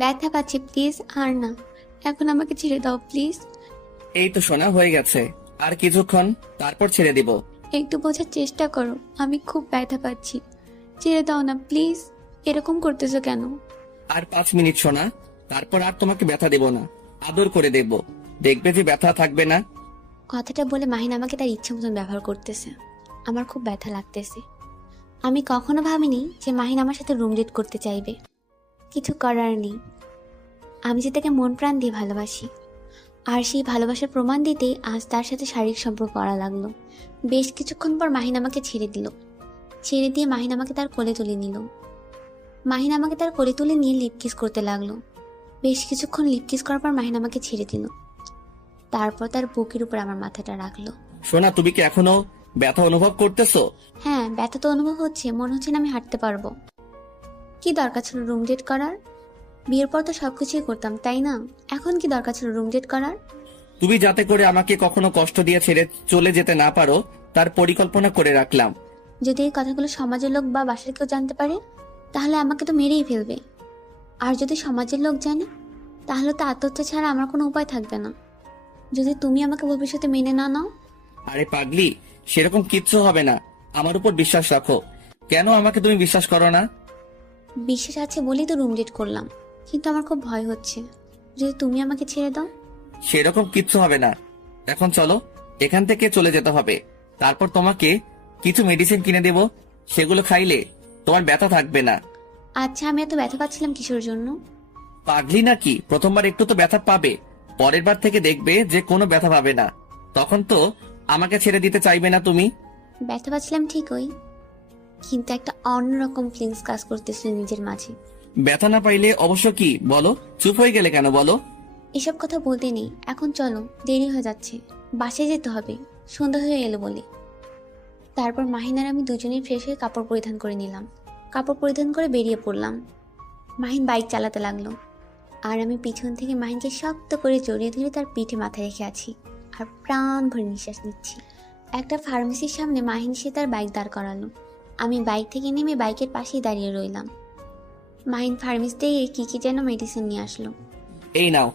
ব্যথা পাচ্ছি, প্লিজ আর না। এখন আমাকে ছেড়ে দাও প্লিজ। এই তো সোনা, হয়ে গেছে। আর কিছুক্ষণ, তারপর ছেড়ে দিব। একটু বোঝার চেষ্টা করো, আমি খুব ব্যথা পাচ্ছি। ছেড়ে দাও না প্লিজ। এরকম করতেছো কেন? আর 5 মিনিট সোনা, তারপর আর তোমাকে ব্যথা দেব না। আদর করে দেব, দেখবে যে ব্যথা থাকবে না। কথাটা বলে মাহিন আমাকে তার ইচ্ছে মতন ব্যবহার করতেছে। আমার খুব ব্যথা লাগতেছে। আমি কখনো ভাবিনি যে মাহিন আমার সাথে রুম ডেট করতে চাইবে। কিছু করার নেই, আমি যে তাকে মন প্রাণ দিয়ে ভালোবাসি। আর সেই ভালোবাসার প্রমাণ দিতেই আজ তার সাথে শারীরিক সম্পর্ক করা লাগলো। বেশ কিছুক্ষণ পর মাহিন আমাকে ছেড়ে দিল। ছেড়ে দিয়ে মাহিন আমাকে তার কোলে তুলে নিল। মাহিন আমাকে তার কোলে তুলে নিয়ে লিপ কিস করতে লাগলো। বেশ কিছুক্ষণ লিপ কিস করার পর মাহিন আমাকে ছেড়ে দিল। তারপর তার বুকের উপর আমার মাথাটা রাখলো। সোনা, তুমি কি এখনো ব্যথা অনুভব করতেছো? হ্যাঁ, ব্যথা তো অনুভব হচ্ছে, মনে হচ্ছে না আমি হাঁটতে পারবো। কি দরকার ছিল রুম ডেট করার? বিয়ের পর তো সবকিছুই করতাম, তাই না? এখন কি দরকার ছিল রুম ডেট করার? তুমি যাতে করে আমাকে কখনো কষ্ট দিয়ে ছেড়ে চলে যেতে না পারো, তার পরিকল্পনা করে রাখলাম। যদি এই কথাগুলো সমাজের লোক বা বাসার কেউ জানতে পারে, তাহলে আমাকে তো মেরেই ফেলবে। আর যদি সমাজের লোক জানে, তাহলে তো আত্মহত্যা ছাড়া আমার কোনো উপায় থাকবে না। যদি তুমি আমাকে ভবিষ্যতে মেনে না নাও। আরে পাগলি, সেরকম কিচ্ছু হবে না। আমার উপর বিশ্বাস রাখো। কেন আমাকে তুমি বিশ্বাস করো না? বিশ্বাস আছে বলেই তো রুম ডেট করলাম, কিন্তু আমার খুব ভয় হচ্ছে যদি তুমি আমাকে ছেড়ে দাও। সেরকম কিচ্ছু হবে না। এখন চলো, এখান থেকে চলে যেতে হবে। তারপর তোমাকে কিছু মেডিসিন কিনে দেব, সেগুলো খাইলে তোমার ব্যথা থাকবে না। আচ্ছা, আমি এত ব্যথা পাচ্ছিলাম কিসের জন্য? পাগলি নাকি? প্রথমবার একটু তো ব্যথা পাবে, পরের বার থেকে দেখবে যে কোনো ব্যথা পাবে না। তখন তো আমাকে ছেড়ে দিতে চাইবে না তুমি। ব্যথা পাচ্ছিলাম ঠিকই, কিন্তু একটা অন্যরকম ফিলিংস কাজ করতেছিল নিজের মাঝে। ব্যথা না পাইলে অবশ্য কি বলো? চুপ হয়ে গেলে কেন বলো? এসব কথা বলতে নেই, এখন চলো, দেরি হয়ে যাচ্ছে। বাসায় যেতে হবে, সন্ধ্যা হয়ে এলো বলে। তারপর মাহিন আর আমি দুজনেই ফ্রেশ হয়ে কাপড় পরিধান করে নিলাম। কাপড় পরিধান করে বেরিয়ে পড়লাম। মাহিন বাইক চালাতে লাগলো, আর আমি পিছন থেকে মাহিনকে শক্ত করে জড়িয়ে ধরে তার পিঠে মাথা রেখে আছি আর প্রাণ ভরে নিঃশ্বাস নিচ্ছি। একটা ফার্মেসির সামনে মাহিন সে তার বাইক দাঁড় করালো। আমি বাইক থেকে নেমে বাইকের পাশেই দাঁড়িয়ে রইলাম। মাহিন ফার্মেসি থেকে কি কি যেন মেডিসিন নিয়ে আসলো। এই নাও,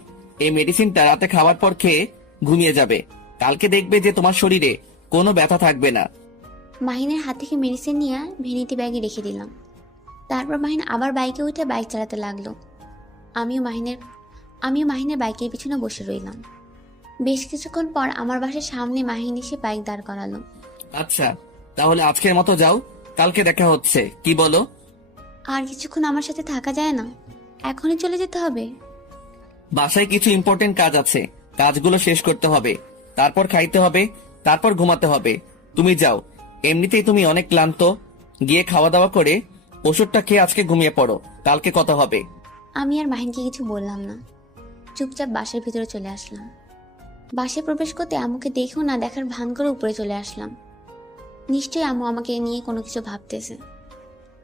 এই মেডিসিনটা রাতে খাওয়ার পর খেয়ে ঘুমিয়ে যাবে। কালকে দেখবে যে তোমার শরীরে কোনো ব্যথা থাকবে না। মাহিনের হাত থেকে মেডিসিন নিয়ে ভ্যানিটি ব্যাগে রেখে দিলাম। তারপর মাহিন আবার বাইকে উঠে বাইক চালাতে লাগলো। আমিও মাহিনের আমিও মাহিনের বাইকের পিছনে বসে রইলাম। বেশ কিছুক্ষণ পর আমার বাসার সামনে মাহিন এসে বাইক দাঁড় করালো। আচ্ছা, তাহলে আজকের মতো যাও, কালকে দেখা হচ্ছে, কি বলো? আর কিছুক্ষণ আমার সাথে থাকা যায় না? এখনই চলে যেতে হবে? বাসায় কিছু ইম্পর্টেন্ট কাজ আছে, কাজগুলো শেষ করতে হবে, তারপর খাইতে হবে, তারপর ঘুমাতে হবে। তুমি যাও, এমনিতেই তুমি অনেক ক্লান্ত। গিয়ে খাওয়া দাওয়া করে ওষুধটা খেয়ে আজকে ঘুমিয়ে পড়ো, কালকে কথা হবে। আমি আর মাহিনকে কিছু বললাম না, চুপচাপ বাসার ভিতরে চলে আসলাম। বাসায় প্রবেশ করতে আম্মুকে দেখেও না দেখার ভান করে উপরে চলে আসলাম। নিশ্চয়ই আম্মু আমাকে নিয়ে কোনো কিছু ভাবতেছে।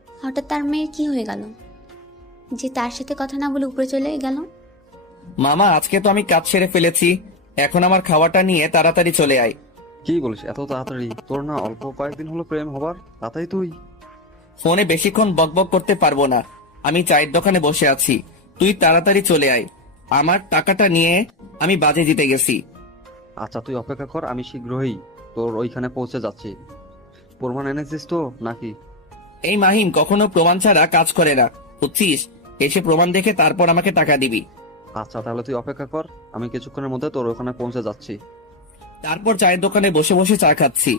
হঠাৎ তার মেয়ের কি হয়ে গেল যে তার সাথে কথা না বলে উপরে চলে গেল? মামা, আজকে তো আমি কাজ সেরে ফেলেছি, এখন আমার খাওয়াটা নিয়ে তাড়াতাড়ি চলে আয়। কি বলিস এত তাড়াতাড়ি? তোর না অল্প কয়েকদিন হলো প্রেম হবার, তাতেই তুই? ফোনে বেশিক্ষণ বকবক করতে পারবো না, আমি চায়ের দোকানে বসে আছি। তুই তাড়াতাড়ি চলে আয়, আমার টাকাটা নিয়ে আমি বাজে জিতে গেছি। আচ্ছা তুই অপেক্ষা কর, আমি শীঘ্রই তোর ওইখানে পৌঁছে যাচ্ছি। প্রমাণ এনেছিস তো নাকি? এই মাহিন কখনো প্রমাণ ছাড়া কাজ করে না, বুঝছিস? এসে প্রমাণ দেখে তারপর আমাকে টাকা দিবি। আচ্ছা তাহলে তুই অপেক্ষা কর, আমি কিছুক্ষণের মধ্যে তোর ওখানে পৌঁছে যাচ্ছি। তারপর চায়ের দোকানে বসে বসে চা খাচ্ছি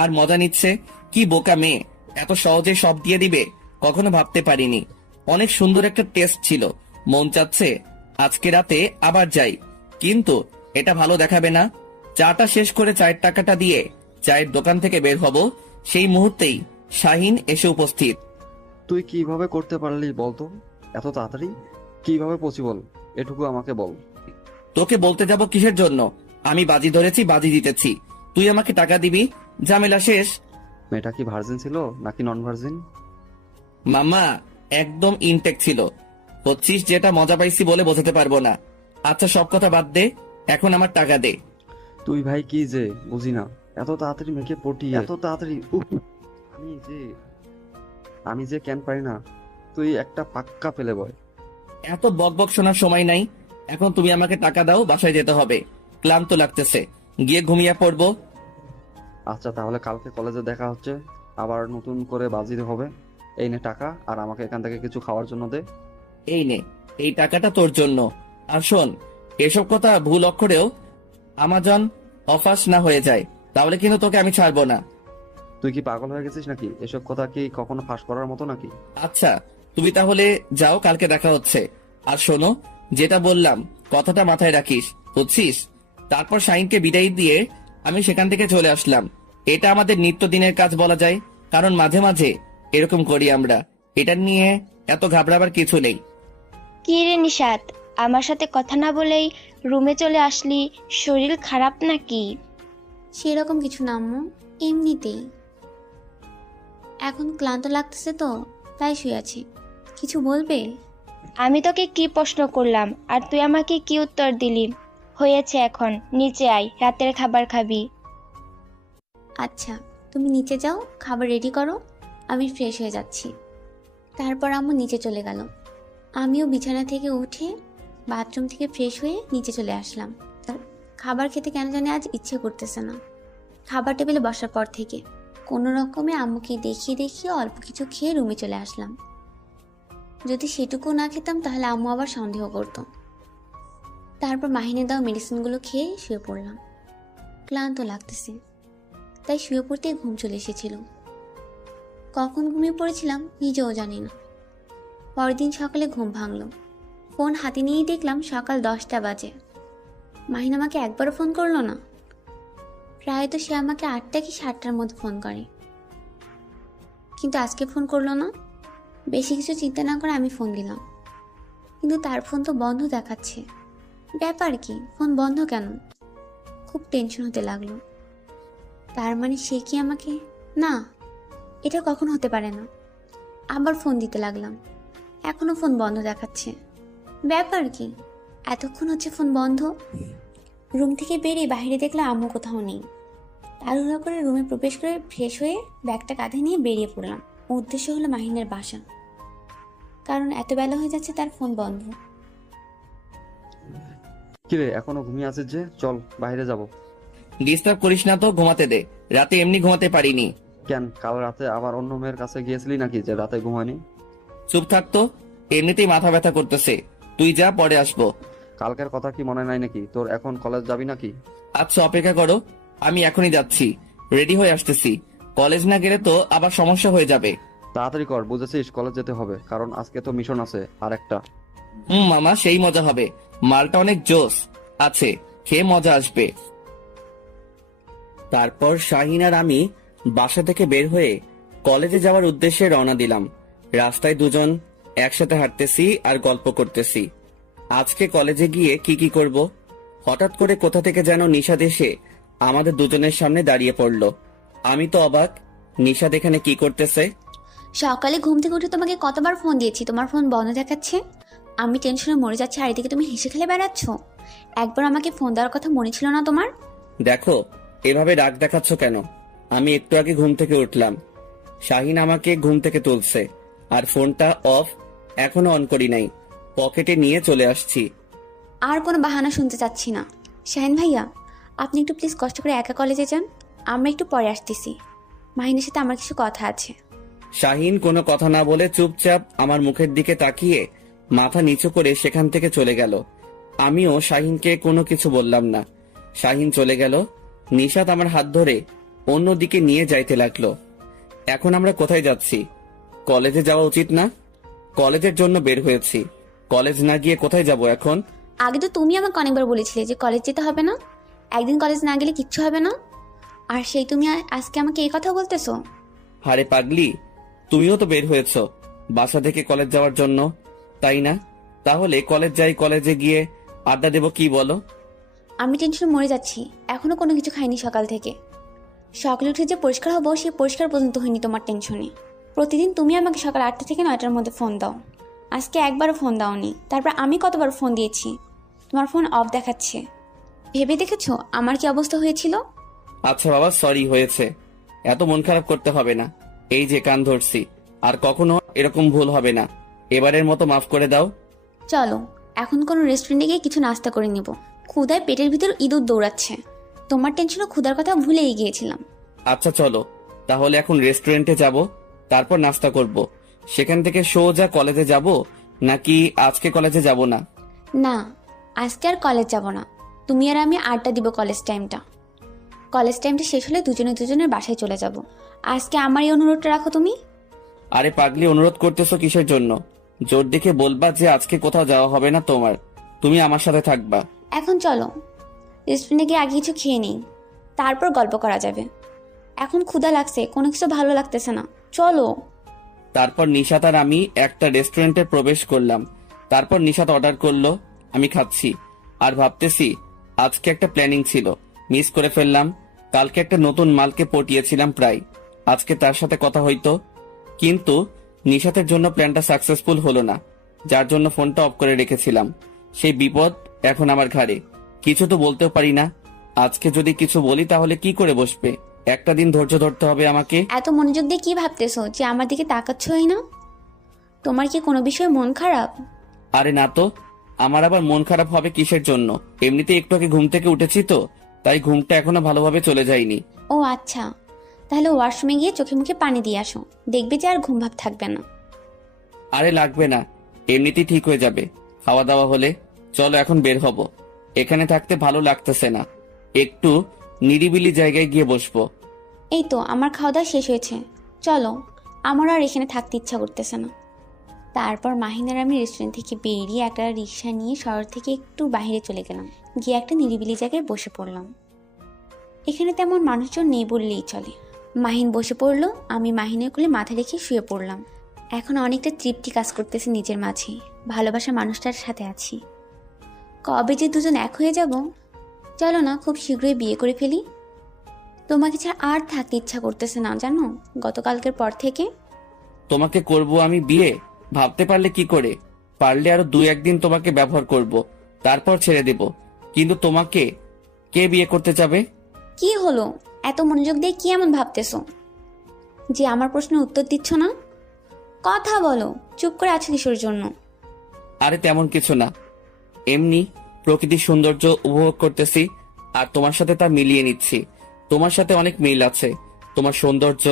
আর মজা নিচ্ছে। কি বোকা মেয়ে, এত সহজে সব দিয়ে দিবে, কখনো ভাবতে পারিনি। অনেক সুন্দর একটা টেস্ট ছিল, মন চাচ্ছে আজকে রাতে আবার যাই, কিন্তু এটা ভালো দেখাবে না। চাটা শেষ করে চায়ের টাকাটা দিয়ে চায়ের দোকান থেকে বের হব, সেই মুহূর্তেই শাহিন এসে উপস্থিত। তুই কিভাবে করতে পারলি বলতো এত তাড়াতাড়ি? কিভাবে পসিবল, এটুকু আমাকে বল। তোকে বলতে যাব কিসের জন্য? আমি বাজি ধরেছি, বাজি জিতেছি, তুই আমাকে টাকা দিবি, ঝামেলা শেষ। মেয়েটা কি ভার্জিন ছিল নাকি নন ভার্জিন? মামা, একদম ইনটেক ছিল। হচ্ছিস যেটা মজা পাইছি বলে বোঝাতে পারবো না। আচ্ছা সব কথা বাদ দে, এখন আমার টাকা দে। তুই ভাই কি যে বুঝি না, এত তাড়াতাড়ি মেয়েকে পটিয়ে এত তাড়াতাড়ি উফ, আমি যে আমি যে কেন পারি না। তুই একটা পাক্কা পেলে বয়। এত বকবক শোনার সময় নাই। এখন তুমি আমাকে টাকা দাও, বাসায় যেতে হবে। ক্লান্ত লাগতেছে, গিয়ে ঘুমিয়ে পড়বো। আচ্ছা তাহলে কালকে কলেজে দেখা হচ্ছে, আবার নতুন করে বাজিতে হবে। এই নে টাকা, আর আমাকে এখান থেকে কিছু খাওয়ার জন্য দে। এই নে, এই টাকাটা তোর জন্য। আর শোন, এসব কথা ভুল অক্ষরেও আমাজন অফাস না হয়ে যায়, তাহলে কিন্তু তোকে আমি ছাড়বো না। তুই কি পাগল হয়ে গেছিস নাকি? এসব কথা কি কখনো ফাঁস করার মতো নাকি? আচ্ছা, তুমি তাহলে যাও, কালকে দেখা হচ্ছে। আর শোনো, যেটা বললাম কথাটা মাথায় রাখিস, বুঝছিস? তারপর শাহিনকে বিদায় দিয়ে আমি সেখান থেকে চলে আসলাম। এটা আমাদের নিত্যদিনের কাজ বলা যায়, কারণ মাঝে মাঝে এরকম করি আমরা। এটা নিয়ে এত ঘাবড়াবার কিছু নেই। কি রে নিশাত, আমার সাথে কথা না বলেই রুমে চলে আসলি, শরীর খারাপ নাকি? সেরকম কিছু না আম্মু, এমনিতেই। এখন ক্লান্ত লাগতেছে তো, তাই শুয়ে আছি। কিছু বলবে? আমি তোকে কি প্রশ্ন করলাম আর তুই আমাকে কি উত্তর দিলি? হয়েছে, এখন নিচে আয়, রাতের খাবার খাবি। আচ্ছা, তুমি নিচে যাও, খাবার রেডি করো, আমি ফ্রেশ হয়ে যাচ্ছি। তারপর আম্মু নিচে চলে গেল। আমিও বিছানা থেকে উঠে বাথরুম থেকে ফ্রেশ হয়ে নিচে চলে আসলাম। তার খাবার খেতে কেন জানি আজ ইচ্ছে করতেছে না। খাবার টেবিলে বসার পর থেকে কোনো রকমে আম্মুকে দেখিয়ে দেখিয়ে অল্প কিছু খেয়ে রুমে চলে আসলাম। যদি সেটুকু না খেতাম তাহলে আম্মু আবার সন্দেহ করতো। তারপর মাহিনে দেওয়া মেডিসিনগুলো খেয়ে শুয়ে পড়লাম। ক্লান্ত লাগতেছে, তাই শুয়ে পড়তেই ঘুম চলে এসেছিল। কখন ঘুমিয়ে পড়েছিলাম নিজেও জানি না। পরদিন সকালে ঘুম ভাঙল। ফোন হাতে নিয়েই দেখলাম সকাল 10টা বাজে। মাহিন আমাকে একবারও ফোন করলো না। প্রায়ত সে আমাকে 8টা কি 7টার মধ্যে ফোন করে, কিন্তু আজকে ফোন করলো না। বেশি কিছু চিন্তা না করে আমি ফোন দিলাম, কিন্তু তার ফোন তো বন্ধ দেখাচ্ছে। ব্যাপার কি, ফোন বন্ধ কেন? খুব টেনশন হতে লাগলো। তার মানে সে কি আমাকে... না, এটা কখনো হতে পারে না। আবার ফোন দিতে লাগলাম, এখনো ফোন বন্ধ দেখাচ্ছে। ব্যাপার কি, এতক্ষণ হচ্ছে ফোন বন্ধ। রুম থেকে বেরিয়ে বাইরে দেখলাম আম্মু কোথাও নেই। তাড়াহুড়ো করে রুমে প্রবেশ করে ফ্রেশ হয়ে ব্যাগটা কাঁধে নিয়ে বেরিয়ে পড়লাম। উদ্দেশ্য হলো মাহিনের বাসা, কারণ এত বেলা হয়ে যাচ্ছে, তার ফোন বন্ধ। কিরে এখনো ঘুমিয়ে আছিস যে? চল বাইরে যাব। ডিস্টার্ব করিস না তো, ঘুমাতে দে। রাতে এমনি ঘুমাতে পারিনি। কেন, কাল রাতে আবার অন্য মেয়ের কাছে গিয়েছিলি নাকি যে রাতে ঘুমায়নি? চুপ থাকতো, এমনিতেই মাথা ব্যথা করতেছে। তুই যা, পরে আসবো। কালকের কথা কি মনে নাই নাকি তোর? এখন কলেজ যাবি নাকি? আচ্ছা, অপেক্ষা করো, আমি এখনই যাচ্ছি, রেডি হয়ে আসতেছি। কলেজ না গেলে তো আবার সমস্যা হয়ে যাবে। তাড়াতাড়ি কর, বুঝেছিস? কলেজ যেতে হবে, কারণ আজকে তো মিশন আছে আর একটা। মামা, সেই মজা হবে। মালটা অনেক জোস আছে, খেয়ে মজা আসবে। তারপর শাহিন আর আমি বাসা থেকে বের হয়ে কলেজে যাওয়ার উদ্দেশ্যে রওনা দিলাম। রাস্তায় দুজন একসাথে হাঁটতেছি আর গল্প করতেছি। আজকে কলেজে গিয়ে কি কি করব। হঠাৎ করে কোথা থেকে যেন নিশাদ এসে আমাদের দুজনের সামনে দাঁড়িয়ে পড়ল। আমি তো অবাক, নিশাদ এখানে কি করতেছে? সকালে ঘুম থেকে উঠে তোমাকে কতবার ফোন দিয়েছি, তোমার ফোন বন্ধ দেখাচ্ছে। আমি টেনশনে মরে যাচ্ছি, আর এদিকে তুমি হেসে খেলে বেড়াচ্ছ। একবার আমাকে ফোন দেওয়ার কথা মনে ছিল না তোমার? দেখো, এভাবে রাগ দেখাচ্ছ কেন? আমি একটু আগে ঘুম থেকে উঠলাম, শাহিন আমাকে ঘুম থেকে তুলছে, আর ফোনটা অফ, এখনো অন করি নাই, পকেটে নিয়ে চলে আসছি। আর কোনো বাহানা শুনতে চাচ্ছি না। শাহিন ভাইয়া, আপনি একটু প্লিজ কষ্ট করে একা কলেজে যান, আমরা একটু পরে আসতেছি। মাহিনের সাথে আমার কিছু কথা আছে। শাহিন কোনো কথা না বলে চুপচাপ আমার মুখের দিকে তাকিয়ে মাথা নিচু করে সেখান থেকে চলে গেল। আমিও শাহিনকে কোনো কিছু বললাম না। শাহিন চলে গেল। নিশাত আমার হাত ধরে অন্যদিকে নিয়ে যাইতে লাগলো। এখন আমরা কোথায় যাচ্ছি? কলেজে যাওয়া উচিত না? কলেজের জন্য বের হয়েছি, কলেজ না গিয়ে কোথায় যাব এখন? আগে তো তুমি আমাকে অনেকবার বলেছিলে যে কলেজ যেতে হবে না, একদিন কলেজ না গেলে কিচ্ছু হবে না। আর সেই তুমি আজকে আমাকে এই কথা বলতেছো? আরে পাগলি, তুমিও তো বের হয়েছো বাসা থেকে কলেজ যাওয়ার জন্য, তাই না? তাহলে কলেজ যাই, কলেজে গিয়ে আড্ডা দেবো, কি বলো? আমি টেনশনে মরে যাচ্ছি, এখনো কোনো কিছু খাইনি সকাল থেকে। সকালে উঠে যে পরিষ্কার হবো, সে পরিষ্কার পর্যন্ত হয়নি তোমার টেনশনে। প্রতিদিন তুমি আমাকে সকাল 8টা থেকে 9টার মধ্যে ফোন দাও, আজকে একবারও ফোন দাওনি। তারপর আমি কতবার ফোন দিয়েছি, তোমার ফোন অফ দেখাচ্ছে। ভেবে দেখেছো আমার কি অবস্থা হয়েছিল? আচ্ছা বাবা, সরি, হয়েছে, এত মন খারাপ করতে হবে না। এই যে কান ধরছি, আর কখনো এরকম ভুল হবে না, এবারের মতো মাফ করে দাও। চলো এখন কোনো রেস্টুরেন্টে গিয়ে কিছু নাস্তা করে নিব। ক্ষুধায় পেটের ভিতর ইঁদুর দৌড়াচ্ছে। তোমার টেনশনে ক্ষুধার কথা ভুলেই গিয়েছিলাম। আচ্ছা চলো, তাহলে এখন রেস্টুরেন্টে যাব, তারপর নাস্তা করব। সেখান থেকে সোজা কলেজে যাব, নাকি আজকে কলেজে যাব না? না, আজকে আর কলেজ যাব না। তুমি আর আমি আড্ডা দিব কলেজ টাইমটা। কলেজ টাইমটা শেষ হলে দুজনে দুজনের বাসায় চলে যাব। আজকে আমার এই অনুরোধটা রাখো তুমি। আরে পাগলি, অনুরোধ করতেছো কিসের জন্য? জোর দেখে বলবা যে আজকে কোথাও যাওয়া হবে না তোমার, তুমি আমার সাথে থাকবা। এখন চলো রেস্টুরেন্টে গিয়ে আগে কিছু খেয়ে নিই, তারপর গল্প করা যাবে। এখন ক্ষুধা লাগছে, কোনো কিছু ভালো লাগতেছে না, চলো। তারপর নিশাত আর আমি একটা রেস্টুরেন্টে প্রবেশ করলাম। তারপর নিশাত অর্ডার করলো, আমি খাচ্ছি আর ভাবতেছি আজকে একটা প্ল্যানিং ছিল, মিস করে ফেললাম। কালকে একটা নতুন মালকে পটিয়েছিলাম প্রায়, আজকে তার সাথে কথা হইতো, কিন্তু নিশাতের জন্য প্ল্যানটা সাকসেসফুল হলো না, যার জন্য ফোনটা অফ করে রেখেছিলাম। সেই বিপদ এখন আমার ঘাড়ে, কিছু তো বলতেও পারি না। আজকে যদি কিছু বলি তাহলে কি করে বসবে? একটা দিন ধৈর্য ধরতে হবে আমাকে। এত মনোযোগ দিয়ে কি ভাবতেছো যে আমার দিকে তাকাচ্ছই না? তোমার কি কোনো বিষয়ে মন খারাপ? আরে না তো, আমার আবার মন খারাপ হবে কিসের জন্য? এমনিতে একটু আগে ঘুম থেকে উঠেছি তো, তাই ঘুমটা এখনো ভালোভাবে চলে যায়নি। ও আচ্ছা, তাহলে ওয়াশরুমে গিয়ে চোখে মুখে পানি দিয়ে আসো, দেখবে যে আর ঘুম ভাব থাকবে না। আরে লাগবে না, এমনিতেই ঠিক হয়ে যাবে খাওয়া দাওয়া হলে। চলো এখন বের হব, এখানে থাকতে ভালো লাগতেছে না, একটু নিরিবিলি জায়গায় গিয়ে বসবো। এই তো আমার খাওয়া দাওয়া শেষ হয়েছে, চলো। আমার আর এখানে থাকতে ইচ্ছা করতেছে না। তারপর মাহিনার আমি রেস্টুরেন্ট থেকে বেরিয়ে একটা রিক্সা নিয়ে শহর থেকে একটু বাইরে চলে গেলাম, গিয়ে একটা নিরিবিলি জায়গায় বসে পড়লাম। এখানে তেমন মানুষজন নেই বললেই চলে। মাহিন বসে পড়লো, আমি মাহিনের কোলে মাথা রেখে শুয়ে পড়লাম। এখন অনেকটা তৃপ্তি কাজ করতেছে নিজের মাঝে, ভালোবাসা মানুষটার সাথে আছি। কবে যে দুজন এক হয়ে যাব। চলো না খুব শীঘ্রই বিয়ে করে ফেলি। তোমাকে ছাড়া আর থাকতে ইচ্ছা করতেছে না জানো, গতকালকের পর থেকে। তোমাকে করব আমি বিয়ে, ভাবতে পারলে কি করে? পারলে আরো 2-1 দিন তোমাকে ব্যবহার করব, তারপর ছেড়ে দেব। কিন্তু তোমাকে কে বিয়ে করতে যাবে? কি হলো, এত মনোযোগ দিয়ে কি এমন ভাবতেছো যে আমার প্রশ্নের উত্তর দিচ্ছ না? কথা বলো, চুপ করে আছো কিসের জন্য? আরে তেমন কিছু না, এমনি প্রকৃতির সৌন্দর্য উপভোগ করতেছি আর তোমার সাথে তা মিলিয়ে নিচ্ছি। তোমার সাথে অনেক মিল আছে তোমার সৌন্দর্য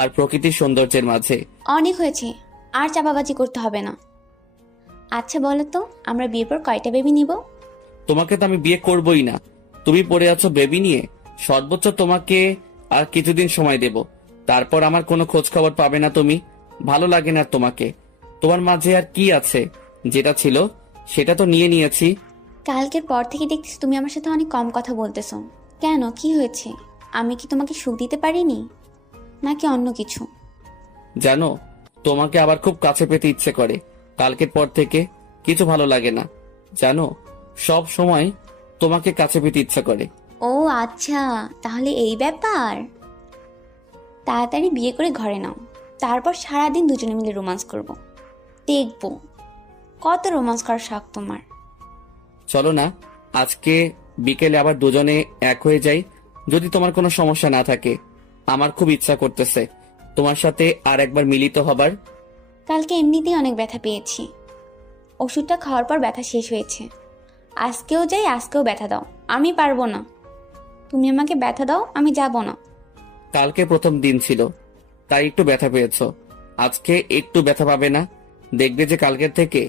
আর প্রকৃতির সৌন্দর্যের মাঝে। অনেক হয়েছে, আর চাপাবাজি করতে হবে না। আচ্ছা বলো তো, আমরা বিয়ের পর কয়টা বেবি নিব? তোমাকে তো আমি বিয়ে করবই না, তুমি পড়ে আছো বেবি নিয়ে। সর্বোচ্চ তোমাকে আর কিছুদিন সময় দেব, তারপর আমার কোনো খোঁজ খবর পাবে না তুমি। ভালো লাগে না তোমাকে। তোমার মাঝে আর কি আছে? যেটা ছিল সেটা তো নিয়ে নিয়েছি। কালকের পর থেকে দেখতেছি তুমি আমার সাথে অনেক কম কথা বলতেছো। কেন, কি হয়েছে? আমি কি তোমাকে সুখ দিতে পারিনি, নাকি অন্য কিছু? জানো, তোমাকে আবার খুব কাছে পেতে ইচ্ছে করে। কালকের পর থেকে কিছু ভালো লাগে না, জানো, সব সময় তোমাকে কাছে পেতে ইচ্ছা করে। ও আচ্ছা, তাহলে এই ব্যাপার। তাড়াতাড়ি বিয়ে করে ঘরে নাও, তারপর সারাদিন দুজনে মিলে রোমান্স করব। দেখবো কত রোমান্স করার শখ তোমার। চলো না, আজকে বিকেলে আবার দুজনে এক হয়ে যাই, যদি তোমার কোনো সমস্যা না থাকে। আমার খুব ইচ্ছা করতেছে তোমার সাথে আর একবার মিলিত হবার। কালকে এমনিতেই অনেক ব্যথা পেয়েছি, ওষুধটা খাওয়ার পর ব্যথা শেষ হয়েছে। আজকেও যাই, আজকেও ব্যথা দাও, আমি পারবো না। তুমি আমাকে ব্যথা দাও, আমি যাব না। কালকে প্রথম দিন ছিল, তাই একটু ব্যথা পেয়েছো, আজকে একটু ব্যথা পাবে না। দেখবে যে কালকের থেকে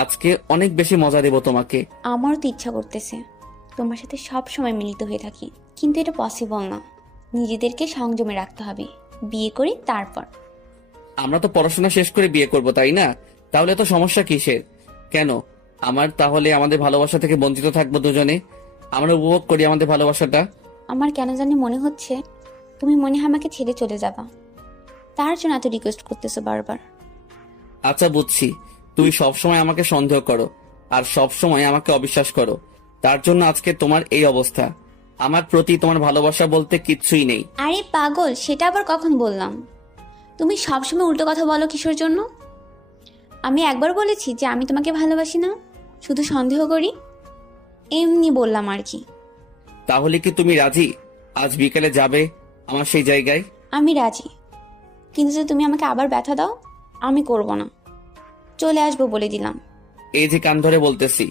আজকে অনেক বেশি মজা দেব তোমাকে। আমারও তো ইচ্ছা করতেছে তোমার সাথে সব সময় মিলিত হয়ে থাকি, কিন্তু এটা পসিবল না। নিজেদেরকে সংযমে রাখতে হবে, বিয়ে করি তারপর। আমরা তো পড়াশোনা শেষ করে বিয়ে করব, তাই না? তাহলে তো সমস্যা কিসের? কেন আমার তাহলে আমাদের ভালোবাসা থেকে বঞ্চিত থাকবো দুজনে? আমরা উপভোগ করি আমাদের ভালোবাসাটা। আমার কেন জানি মনে হচ্ছে তুমি মনে হয় আমাকে ছেড়ে চলে যাবা, তার জন্য এত রিকোয়েস্ট করতেছো বারবার। আচ্ছা বুঝছি, তুমি সবসময় আমাকে সন্দেহ করো আর সবসময় আমাকে অবিশ্বাস করো, তার জন্য আজকে তোমার এই অবস্থা। আমার প্রতি তোমার ভালোবাসা বলতে কিচ্ছুই নেই। আরে পাগল, সেটা আবার কখন বললাম? তুমি সবসময় উল্টো কথা বলো কিসের জন্য? আমি একবার বলেছি যে আমি তোমাকে ভালোবাসি না, শুধু সন্দেহ করি? এমনি বললাম আর কি। তাহলে কি তুমি রাজি আজ বিকেলে যাবে আমার সেই জায়গায়? আমি রাজি, কিন্তু যদি তুমি আমাকে আবার ব্যথা দাও, আমি করব না। চলে আসবো বলে দিলাম। এই যে কান ধরে বলতেছি,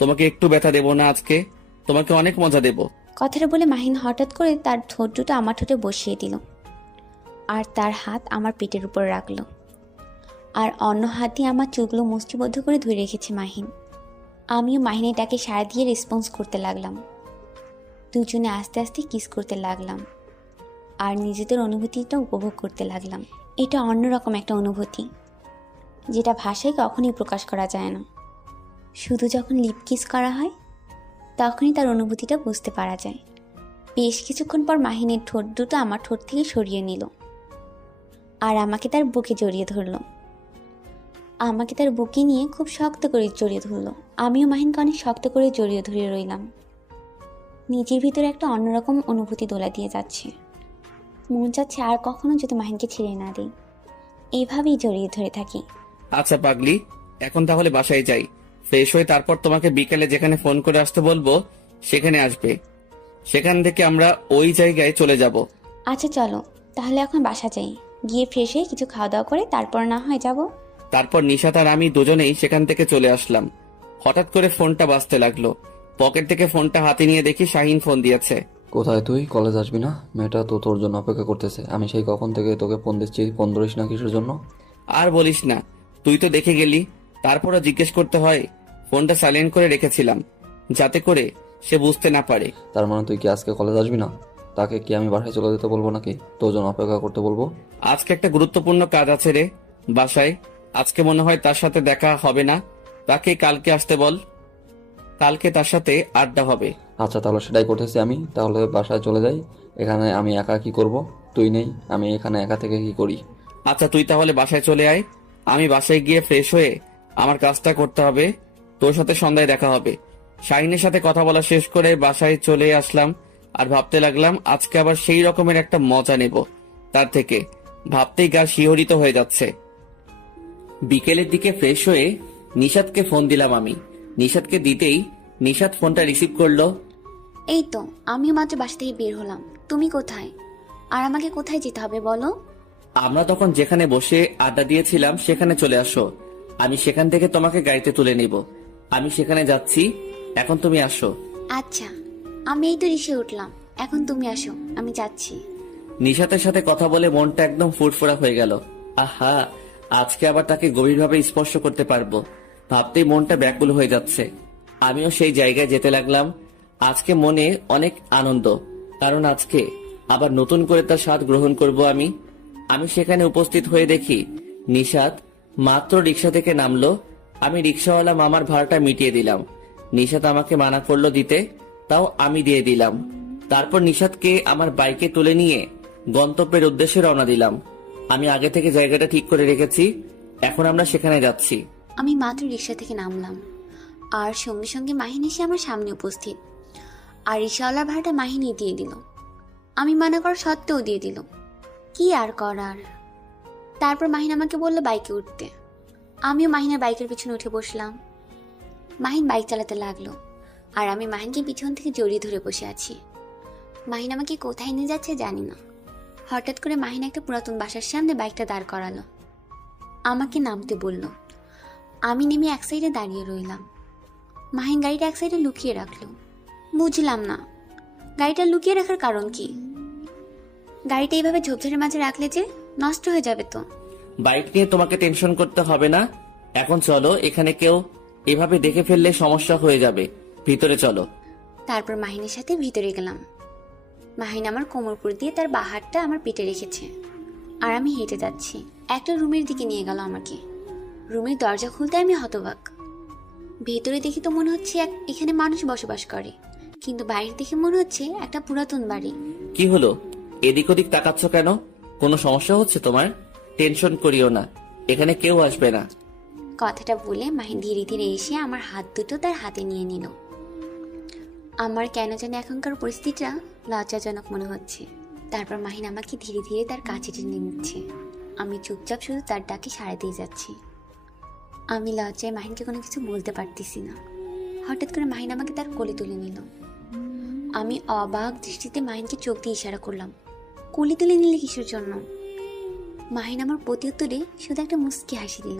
তোমাকে একটু ব্যথা দেব না আজকে, তোমাকে অনেক মজা দেব। কথাটা বলে মাহিন হঠাৎ করে তার ঠোঁট দুটো আমার ঠোঁটে বসিয়ে দিল আর তার হাত আমার পিঠের উপর রাখলো আর অন্য হাত দিয়ে আমার চুলগুলো মুষ্টিবদ্ধ করে ধরে রেখেছে মাহিন। আমিও মাহিনের ডাকে সাড়া দিয়ে রেসপন্স করতে লাগলাম। দুজনে আস্তে আস্তে কিস করতে লাগলাম আর নিজেদের অনুভূতিটা উপভোগ করতে লাগলাম। এটা অন্যরকম একটা অনুভূতি, যেটা ভাষায় কখনই প্রকাশ করা যায় না। শুধু যখন লিপ কিস করা হয় তখনই তার অনুভূতিটা বুঝতে পারা যায়। বেশ কিছুক্ষণ পর মাহিনের ঠোঁট দুটো আমার ঠোঁট থেকে সরিয়ে নিল আর আমাকে তার বুকে জড়িয়ে ধরলো। আমাকে তার বুকে নিয়ে খুব শক্ত করে জড়িয়ে ধরলো। আমিও মাহিনকে অনেক শক্ত করে জড়িয়ে ধরে রইলাম। নিজের ভিতরে একটা অন্যরকম অনুভূতি দোলা দিয়ে যাচ্ছে। মন চাচ্ছে আর কখনো যদি মাহিনকে ছেড়ে না দিই, এইভাবেই জড়িয়ে ধরে থাকি। আচ্ছা পাগলি, এখন তাহলে বাসায় যাই, ফ্রেশ হয়ে তারপর তোমাকে বিকেলে যেখানে ফোন করে আসতে বলবো সেখানে আসবে। সেখান থেকে আমরা ওই জায়গায় চলে যাব। আচ্ছা চলো তাহলে এখন বাসা যাই, গিয়ে ফ্রেশ হয়ে কিছু খাওয়া দাওয়া করে তারপর না হয় যাব। তারপর নিশাত আর আমি দুজনেই সেখান থেকে চলে আসলাম। হঠাৎ করে ফোনটা বাজতে লাগলো। পকেট থেকে ফোনটা হাতে নিয়ে দেখি শাহিন ফোন দিয়েছে। কোথায় তুই? কলেজ আসবি না? মেয়েটা তো তোর জন্য অপেক্ষা করতেছে। আমি সেই কখন থেকে তোকে ফোন দিচ্ছি, ফোন ধরিস না কিসের জন্য? আর বলিস না, তুই তো দেখে গেলি, তারপরও জিজ্ঞেস করতে হয়। ফোনটা সাইলেন্ট করে রেখেছিলাম যাতে করে সে বুঝতে না পারে। তার মানে তুই কি আজকে কলেজ আসবি না? তাকে কি আমি বাসায় চলে যেতে বলবো নাকি তোর জন্য অপেক্ষা করতে বলবো? আজকে একটা গুরুত্বপূর্ণ কাজ আছে রে বাসায়। আজকে মনে হয় তার সাথে দেখা হবে না, তাকে কালকে আসতে বল, কালকে তার সাথে আড্ডা হবে। আচ্ছা তাহলে সেটাই করতেছি আমি। তাহলে বাসায় চলে যাই। এখানে আমি একা কি করব? তুই নেই, আমি এখানে একা থেকে কি করি? আচ্ছা তুই তাহলে বাসায় চলে আয়, আমি বাসায় গিয়ে ফ্রেশ হয়ে আমার কাজটা করতে হবে। তোর সাথে সন্ধ্যায় দেখা হবে। শাহিনের সাথে কথা বলা শেষ করে বাসায় চলে আসলাম আর ভাবতে লাগলাম আজকে আবার সেই রকমের একটা মজা নেব তার থেকে। ভাবতেই গা শিহরিত হয়ে যাচ্ছে। বিকেলের দিকে ফ্রেশ হয়ে নিশাতকে ফোন দিলাম আমি। নিশাতকে দিতেই নিশাত ফোনটা রিসিভ করলো। এই তো আমিও মাত্র বাসা থেকে বের হলাম, তুমি কোথায় আর আমাকে কোথায় যেতে হবে বলো? আমরা তখন যেখানে বসে আড্ডা দিয়েছিলাম সেখানে চলে আসো, আমি সেখান থেকে তোমাকে গাড়িতে তুলে নিব। আমি সেখানে যাচ্ছি, এখন তুমি আসো। আচ্ছা আমি এই তো রিক্সায় উঠলাম, এখন তুমি আসো, আমি যাচ্ছি। নিশাতের সাথে কথা বলে মনটা একদম ফুরফুরা হয়ে গেল। আহা, আজকে আবার তাকে গভীরভাবে স্পর্শ করতে পারবো ভাবতেই মনটা ব্যাকুল হয়ে যাচ্ছে। আমিও সেই জায়গায় যেতে লাগলাম। আজকে মনে অনেক আনন্দ, কারণ আজকে আবার নতুন করে তার স্বাদ গ্রহণ করব আমি। আমি সেখানে উপস্থিত হয়ে দেখি নিশাত মাত্র রিক্সা থেকে নামলো। আমি রিক্সাওয়ালা মামার ভাড়াটা মিটিয়ে দিলাম। নিশাত আমাকে মানা করলো দিতে, তাও আমি দিয়ে দিলাম। তারপর নিশাতকে আমার বাইকে তুলে নিয়ে গন্তব্যের উদ্দেশ্যে রওনা দিলাম। আমি আগে থেকে জায়গাটা ঠিক করে রেখেছি, এখন আমরা সেখানে যাচ্ছি। আমি মাত্র রিক্সা থেকে নামলাম আর সঙ্গে সঙ্গে মাহিন এসে আমার সামনে উপস্থিত। আর রিক্সাওয়ালার ভাড়াটা মাহিনী দিয়ে দিল। আমি মানা করা সত্ত্বেও দিয়ে দিল, কি আর করার। তারপর মাহিন আমাকে বলল বাইকে উঠতে। আমিও মাহিনের বাইকের পিছনে উঠে বসলাম। মাহিন বাইক চালাতে লাগলো আর আমি মাহিনকে পিছন থেকে জড়িয়ে ধরে বসে আছি। মাহিন আমাকে কোথায় নিয়ে যাচ্ছে জানি না। হঠাৎ করে মাহিন একটা পুরাতন বাসার সামনে বাইকটা দাঁড় করালো, আমাকে নামতে বলল। আমি নেমে এক সাইডে দাঁড়িয়ে রইলাম। মাহিন গাড়িটা এক সাইডে লুকিয়ে রাখলো। বুঝলাম না গাড়িটা লুকিয়ে রাখার কারণ কি। গাড়িটা এইভাবে ঝোপঝাড়ের মাঝে রাখলে যে নষ্ট হয়ে যাবে তো। বাইক নিয়ে তোমাকে টেনশন করতে হবে না, এখন চলো, এখানে কেউ এভাবে দেখে ফেললে সমস্যা হয়ে যাবে, ভিতরে চলো। তারপর মাহিনের সাথে ভিতরে গেলাম। মাহিন আমার কোমরপুর দিয়ে তার বাহারটা আমার পেটে রেখেছে আর আমি হেঁটে যাচ্ছি। একটা রুমের দিকে নিয়ে গেল আমাকে। রুমের দরজা খুলতে আমি হতবাক। ভেতরে দেখি তো মনে হচ্ছে এখানে মানুষ বসবাস করে, কিন্তু বাইরে দেখে মনে হচ্ছে একটা পুরাতন বাড়ি। কি হলো, এদিক ওদিক তাকাচ্ছ কেন? কোনো সমস্যা হচ্ছে তোমার? টেনশন করিও না, এখানে কেউ আসবে না। কথাটা বলে মাহিন ধীরে ধীরে এসে আমার হাত দুটো তার হাতে নিয়ে নিল। আমার কেন জানি এখনকার পরিস্থিতিটা লজ্জাজনক মনে হচ্ছে। তারপর মাহিন আমাকে ধীরে ধীরে তার কাছে টেনে নিচ্ছে। আমি চুপচাপ শুধু তার ডাকে সাড়া দিয়ে যাচ্ছি। আমি লজ্জায় মাহিনকে কোনো কিছু বলতে পারতেছি না। হঠাৎ করে মাহিন আমাকে তার কোলে তুলে নিল। আমি অবাক দৃষ্টিতে মাহিনকে চোখ দিয়ে ইশারা করলাম, কোলে তুলে নিলে কিসের জন্য? মাহিন আমার প্রতি উত্তরে শুধু একটা মুচকি হাসি দিল।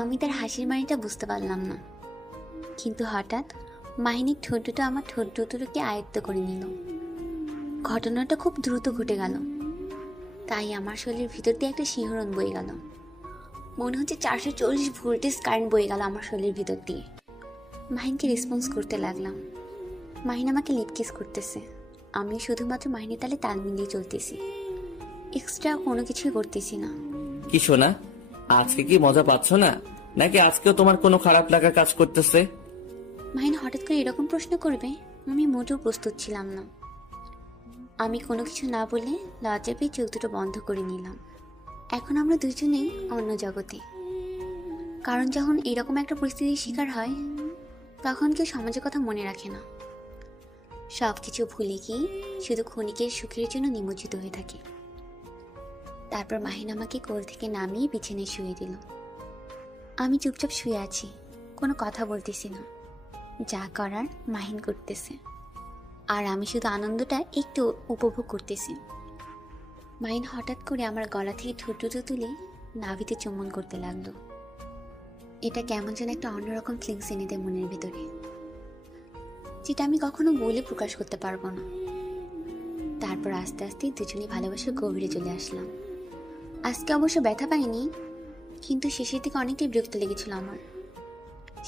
আমি তার হাসির মানিটা বুঝতে পারলাম না, কিন্তু হঠাৎ মাহিনীর ঠোঁট দুটো আমার ঠোঁট দুটোকে আয়ত্ত করে নিল। ঘটনাটা খুব দ্রুত ঘটে গেল, তাই আমার শরীরের ভিতর দিয়ে একটা শিহরণ বয়ে গেল। মনে হচ্ছে 440 ভোল্টেজ কারেন্ট বয়ে গেল আমার শরীরের ভিতর দিয়ে। মাহিনকে রেসপন্স করতে লাগলাম। মাহিন আমাকে লিপ কিস করতেছে, আমি শুধুমাত্র মাহিনের তালে তাল মিলিয়ে চলতেছি, এক্সট্রা কোনো কিছুই করতেছি না। কি শোনা, আজকে কি মজা পাচ্ছ না, নাকি আজকেও তোমার কোনো খারাপ লাগা কাজ করতেছে? মাহিন হঠাৎ করে এরকম প্রশ্ন করবে আমি মোটেও প্রস্তুত ছিলাম না। আমি কোনো কিছু না বলে লজ্জা পেয়ে চোখ দুটো বন্ধ করে নিলাম। এখন আমরা দুজনেই অন্য জগতে, কারণ যখন এরকম একটা পরিস্থিতির শিকার হয় তখন কেউ সমাজের কথা মনে রাখে না, সব কিছু ভুলে গিয়ে শুধু ক্ষণিকের সুখের জন্য নিমজ্জিত হয়ে থাকে। তারপর মাহিন আমাকে কোল থেকে নামিয়ে বিছানায় শুয়ে দিল। আমি চুপচাপ শুয়ে আছি, কোনো কথা বলতেছি না, যা করার মাহিন করতেছে, আর আমি শুধু আনন্দটা একটু উপভোগ করতেছি। মাহিন হঠাৎ করে আমার গলা থেকে ঠোঁট দুটো তুলে নাভিতে চুম্বন করতে লাগলো। এটা কেমন যেন একটা অন্যরকম ফিলিংস এনে দেয় মনের ভেতরে, যেটা আমি কখনো বলে প্রকাশ করতে পারবো না। তারপর আস্তে আস্তে দুজনেই ভালোবাসার গভীরে চলে আসলাম। আজকে অবশ্য ব্যথা পাইনি, কিন্তু শেষের দিকে অনেকটাই বিরক্ত লেগেছিল আমার,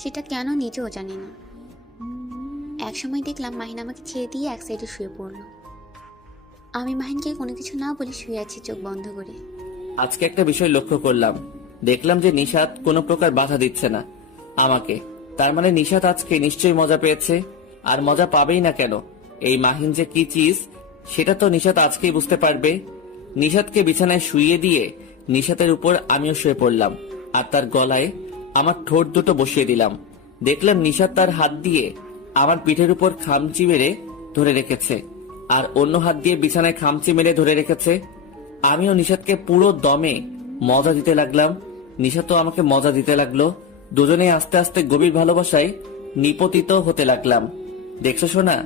সেটা কেন নিজেও জানি না। এক সময় দেখলাম মাহিন আমাকে ছেড়ে দিয়ে এক সাইডে শুয়ে পড়ল। আমি মাহিনকে কোনো কিছু না বলে শুয়ে আছি চোখ বন্ধ করে। আজকে একটা বিষয় লক্ষ্য করলাম, দেখলাম যে নিশাত কোনো প্রকার বাধা দিচ্ছে না আমাকে। তার মানে নিশাত আজকে নিশ্চয়ই মজা পেয়েছে, আর মজা পাবেই না কেন? এই মাহিন যে কি চিজ সেটা তো নিশাত আজকেই বুঝতে পারবে। নিশাতকে বিছানায় শুইয়ে দিয়ে নিশাতের উপর আমিও শুয়ে পড়লাম, আর তার গলায় আমার ঠোঁট দুটো বসিয়ে দিলাম। দেখলাম নিশাত তার হাত দিয়ে আমার পিঠের উপর খামচি মেরে ধরে রেখেছে, আর অন্য হাত দিয়ে বিছানায় খামচি মেরে ধরে রেখেছে। আমিও নিশাতকে পুরো দমে মজা দিতে লাগলাম, নিশাতও আমাকে মজা দিতে লাগলো। দুজনেই আস্তে আস্তে গভীর ভালোবাসায় নিপতিত হতে লাগলাম। দেখছো শোনা,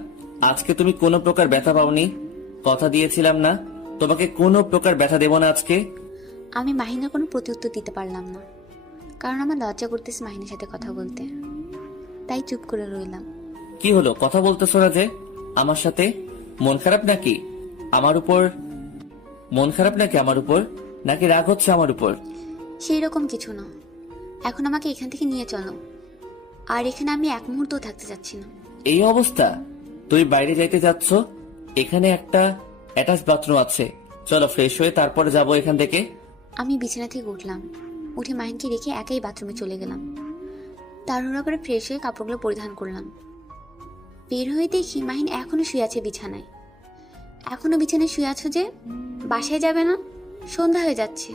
আজকে তুমি কোনো প্রকার ব্যথা পাওনি, কথা দিয়েছিলাম না তোমাকে কোনো প্রকার ব্যথা দেব না আজকে। আমি মাহিনের কোনো প্রত্যুত্তর দিতে পারলাম না, কারণ আমার লজ্জা করতেছে মাহিনের সাথে কথা বলতে, তাই চুপ করে রইলাম। কি হলো, কথা বলতেছো না যে আমার সাথে? মন খারাপ নাকি আমার উপর? মন খারাপ নাকি আমার উপর, নাকি রাগ হচ্ছে আমার উপর? সেই রকম কিছু না, এখন আমাকে এখান থেকে নিয়ে চলো, আর এখানে আমি এক মুহূর্তও থাকতে চাচ্ছি না। এই অবস্থা, তুই বাইরে যাইতে যাচ্ছ? এখানে একটা অ্যাটাচ বাথরুম আছে, চলো ফ্রেশ হয়ে তারপরে যাবো এখান থেকে। আমি বিছানা থেকে উঠলাম, উঠে মাহিনকে রেখে একাই বাথরুমে চলে গেলাম। তাড়াহুড়া করে ফ্রেশ হয়ে কাপড়গুলো পরিধান করলাম। বের হয়ে দেখি মাহিন এখনো শুয়ে আছে বিছানায়। এখনো বিছানায় শুয়ে আছো যে? বাসায় যাবে না? সন্ধ্যা হয়ে যাচ্ছে,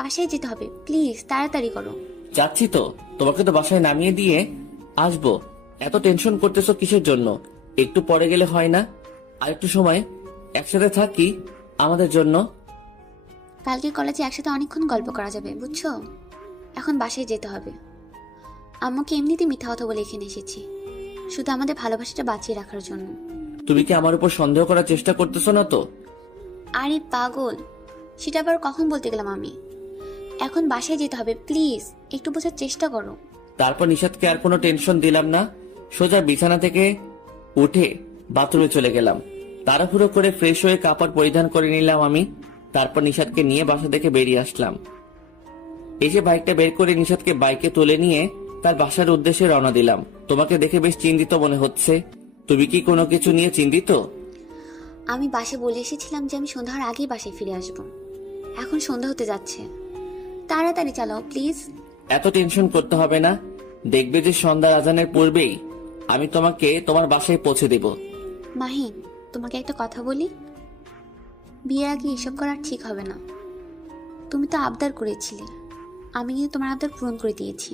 বাসায় যেতে হবে, প্লিজ তাড়াতাড়ি করো। যাচ্ছি তো, তোমাকে তো বাসায় নামিয়ে দিয়ে আসবো। এত টেনশন করতেছো কিসের জন্য? একটু পরে গেলে হয় না? আর একটু সময় একসাথে থাকি আমাদের জন্য। কালকে কলেজে একসাথে অনেকক্ষণ গল্প করা যাবে, বুঝছো? এখন বাসায় যেতে হবে। আম্মুকে এমনিতে মিথ্যা কথা বলে এখানে এসেছি, শুধু আমাদের ভালোবাসাটা বাঁচিয়ে রাখার জন্য। তুমি কি আমার উপর সন্দেহ করার চেষ্টা করতেছো না তো? আরে পাগল, সেটা আবার কখন বলতে গেলাম আমি? এখন বাসায় যেতে হবে, প্লিজ একটু বোঝার চেষ্টা করো। তারপর নিশাদকে আর কোনো টেনশন দিলাম না, সোজা বিছানা থেকে উঠে বাথরুমে চলে গেলাম। তাড়াহুড়ো করে ফ্রেশ হয়ে কাপড় পরিধান করে নিলাম আমি। তারপর নিশাদকে নিয়ে বাসা থেকে বেরিয়ে আসলাম। এসে বাইকটা বের করে নিশাদকে বাইকে তুলে নিয়ে তার বাসার উদ্দেশ্যে রওনা দিলাম। তোমাকে দেখে বেশ চিন্তিত মনে হচ্ছে, তুমি কি কোনো কিছু নিয়ে চিন্তিত? আমি বাসে বলে এসেছিলাম যে আমি সন্ধ্যার আগেই বাসায় ফিরে আসব। এখন সন্ধ্যা হতে যাচ্ছে, তাড়াতাড়ি চালাও প্লিজ। এত টেনশন করতে হবে না, দেখবে যে সন্ধ্যার আজানের পূর্বেই আমি তোমাকে তোমার বাসায় পৌঁছে দেব। মাহিন, তোমাকে একটা কথা বলি, বিয়ের আগে এসব করা ঠিক হবে না। তুমি তো আবদার করেছিলে, আমি কিন্তু তোমার আবদার পূরণ করে দিয়েছি।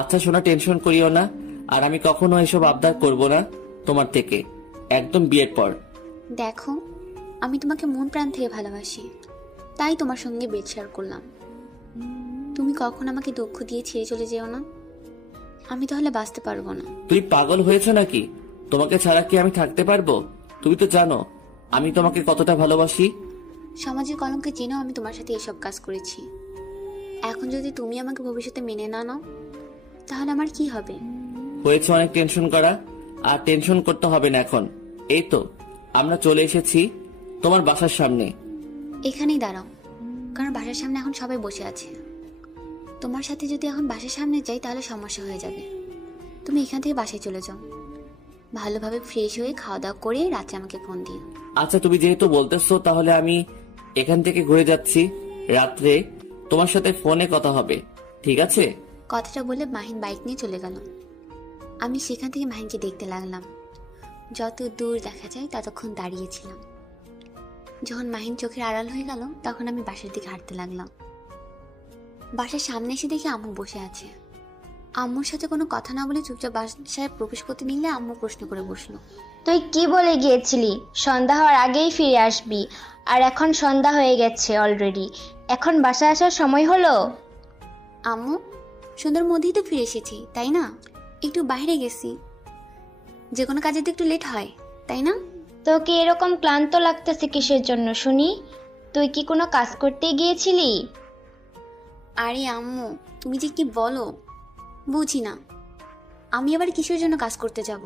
আচ্ছা শোনা, টেনশন করিও না, আর আমি কখনো এসব আবদার করব না তোমার থেকে, একদম বিয়ের পর। দেখো, আমি তোমাকে মন প্রাণ থেকে ভালোবাসি, তাই তোমার সঙ্গে বেড শেয়ার করলাম। তুমি কখন আমাকে দুঃখ দিয়ে ছেড়ে চলে যেও না, আমি তাহলে বাঁচতে পারবো না। তুই পাগল হয়েছ নাকি? তোমাকে ছাড়া কি আমি থাকতে পারবো? তুমি তো জানো আমি তোমাকে কতটা ভালোবাসি। সমাজের কলঙ্কে জেনেও আমি তোমার সাথে এসব কাজ করেছি, এখন যদি তুমি আমাকে ভবিষ্যতে মেনে না নাও তাহলে আমার কি হবে? হয়েছে অনেক টেনশন করা, আর টেনশন করতে হবে না এখন। এই তো আমরা চলে এসেছি তোমার বাসার সামনে। এখানেই দাঁড়াও, কারণ বাসার সামনে এখন সবাই বসে আছে। তোমার সাথে যদি এখন বাসার সামনে যাই তাহলে সমস্যা হয়ে যাবে। তুমি এখান থেকে বাসায় চলে যাও, ভালোভাবে ফ্রেশ হয়ে খাওয়া দাওয়া করে রাতে আমাকে ফোন দিও। আচ্ছা, তুমি যেহেতু বলতেছো তাহলে আমি এখান থেকে ঘুরে যাচ্ছি, রাত্রে তোমার সাথে ফোনে কথা হবে, ঠিক আছে? কথাটা বলে মাহিন বাইক নিয়ে চলে গেল। আমি সেখান থেকে মাহিনকে দেখতে লাগলাম। যত দূর দেখা যায় ততক্ষণ দাঁড়িয়েছিলাম। যখন মাহিন চোখের আড়াল হয়ে গেল তখন আমি বাসার দিকে হাঁটতে লাগলাম। বাসার সামনে এসে দেখি আম্মু বসে আছে। আম্মুর সাথে কোনো কথা না বলে চুপচাপ বাসায় প্রবেশ করতে নিলে আম্মু প্রশ্ন করে বসলো, তুই কি বলে গিয়েছিলি সন্ধ্যা হওয়ার আগেই ফিরে আসবি, আর এখন সন্ধ্যা হয়ে গেছে অলরেডি। এখন বাসায় আসার সময় হলো? আম্মু সন্ধ্যার মধ্যেই তো ফিরে এসেছি, তাই না? একটু বাইরে গেছি, যে কোনো কাজে তো একটু লেট হয়, তাই না? তোকে এরকম ক্লান্ত লাগতেছে কিসের জন্য শুনি? তুই কি কোনো কাজ করতে গিয়েছিলি? আরে আম্মু, তুমি যে কি বলো বুঝি না। আমি আবার কিসের জন্য কাজ করতে যাব?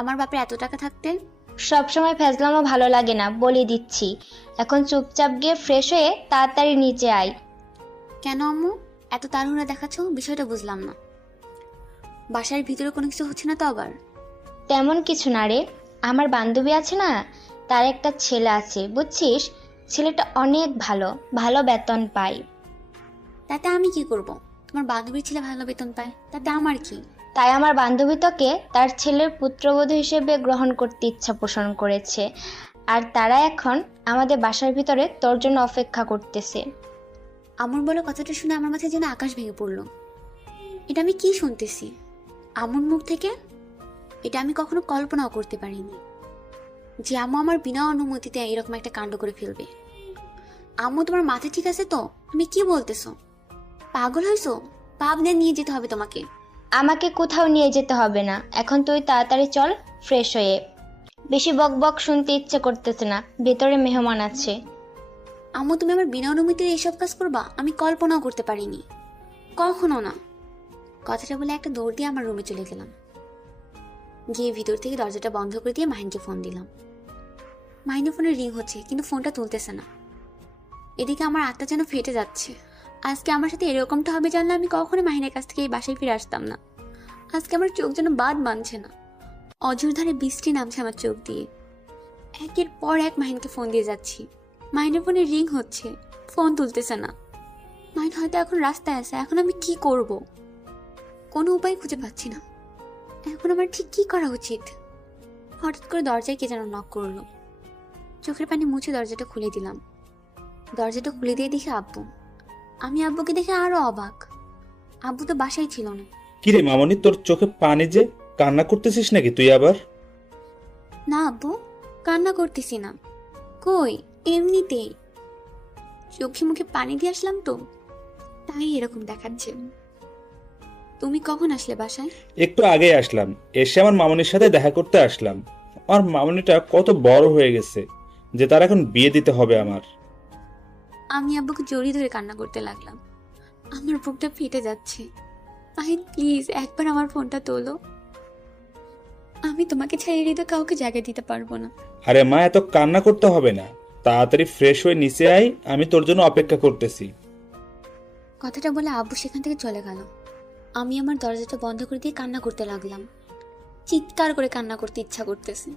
আমার বাপের এত টাকা থাকতে। সবসময় ফ্যাজলামো ভালো লাগে না, বলে দিচ্ছি। এখন চুপচাপ গিয়ে ফ্রেশ হয়ে তাড়াতাড়ি নিচে আয়। কেন আম্মু এত তাড়াহুড়া দেখাচ্ছ? বিষয়টা বুঝলাম না। বাসার ভিতরে কোনো কিছু হচ্ছে না তো আবার? তেমন কিছু না রে, আমার বান্ধবী আছে না, তার একটা ছেলে আছে বুঝছিস। ছেলেটা অনেক ভালো, ভালো বেতন পায়। তাতে আমি কি করব? তোমার বান্ধবীর ছেলে ভালো বেতন পায়, তাতে আমার কি? তাই আমার বান্ধবী তোকে তার ছেলের পুত্রবধূ হিসেবে গ্রহণ করতে ইচ্ছা পোষণ করেছে, আর তারা এখন আমাদের বাসার ভিতরে তোর জন্য অপেক্ষা করতেছে। আমুর বলে কথাটা শুনে আমার মাথায় যেন আকাশ ভেঙে পড়লো। এটা আমি কি শুনতেছি আমুর মুখ থেকে? এটা আমি কখনো কল্পনাও করতে পারিনি যে আম্মু আমার বিনা অনুমতিতে এরকম একটা কাণ্ড করে ফেলবে। আম্মু, তোমার মাথা ঠিক আছে তো? তুমি কি বলতেছো? পাগল হয়েছো? পাবনা নিয়ে যেতে হবে তোমাকে। আমাকে কোথাও নিয়ে যেতে হবে না, এখন তুই তাড়াতাড়ি চল ফ্রেশ হয়ে। বেশি বক বক শুনতে ইচ্ছে করতেছে না, ভেতরে মেহমান আছে। আম্মু, তুমি আমার বিনা অনুমতিতে এসব কাজ করবা? আমি কল্পনাও করতে পারিনি, কখনো না। কথাটা বলে একটা দৌড় দিয়ে আমার রুমে চলে গেলাম। গিয়ে ভিতর থেকে দরজাটা বন্ধ করে দিয়ে মাহিনকে ফোন দিলাম। মাহিনের ফোনে রিং হচ্ছে কিন্তু ফোনটা তুলতেছে না। এদিকে আমার আত্মা যেন ফেটে যাচ্ছে। আজকে আমার সাথে এরকমটা হবে জানলে আমি কখনো মাহিনের কাছ থেকে এই বাসায় ফিরে আসতাম না। আজকে আমার চোখ যেন বাদ মানছে না, অঝোর ধারে বৃষ্টি নামছে আমার চোখ দিয়ে। একের পর এক মাহিনকে ফোন দিয়ে যাচ্ছি, মাহিনের ফোনে রিং হচ্ছে, ফোন তুলতেছে না। মাহিন হয়তো এখন রাস্তায় আছে, এখন আমি কি করব? কোনো উপায় খুঁজে পাচ্ছি না। এখন আমার ঠিক কি করা উচিত? হঠাৎ করে দরজায় কে যেন নক করলো। চোখের পানি মুছে দরজাটা খুলে দিলাম। দরজাটা খুলে দিয়ে দেখি আব্বু। আমি আব্বুকে দেখে আরো অবাক। আব্বু তো বাসায় ছিল না। কিরে মামনি, তোর চোখে পানি যে, কান্না করতেছিস নাকি তুই আবার? না আব্বু, কান্না করতেছি না। কই, এমনিতেই চোখে মুখে পানি দিয়ে আসলাম তো, তাই এরকম দেখাচ্ছে। তুমি কখন আসলে বাসায়? একটু আগে আসলাম, এসে আমার মামনির সাথে দেখা করতে আসলাম। আমার মামনিটা কত বড় হয়ে গেছে যে তার এখন বিয়ে দিতে হবে আমার। আমি আব্বুকে জড়িয়ে ধরে কান্না করতে লাগলাম। আমার বুকটা ফেটে যাচ্ছে। মাহিন প্লিজ একবার আমার ফোনটা তোলো। আমি তোমাকে ছেড়ে দিতে কাউকে জায়গা দিতে পারবো না। আরে মা, এত কান্না করতে হবে না, তাড়াতাড়ি ফ্রেশ হয়ে নিচে আয়, আমি তোর জন্য অপেক্ষা করতেছি। কথাটা বলে আব্বু সেখান থেকে চলে গেল। আমি আমার দরজাটা বন্ধ করে দিয়ে কান্না করতে লাগলাম। চিৎকার করে কান্না করতে ইচ্ছা করতেছে,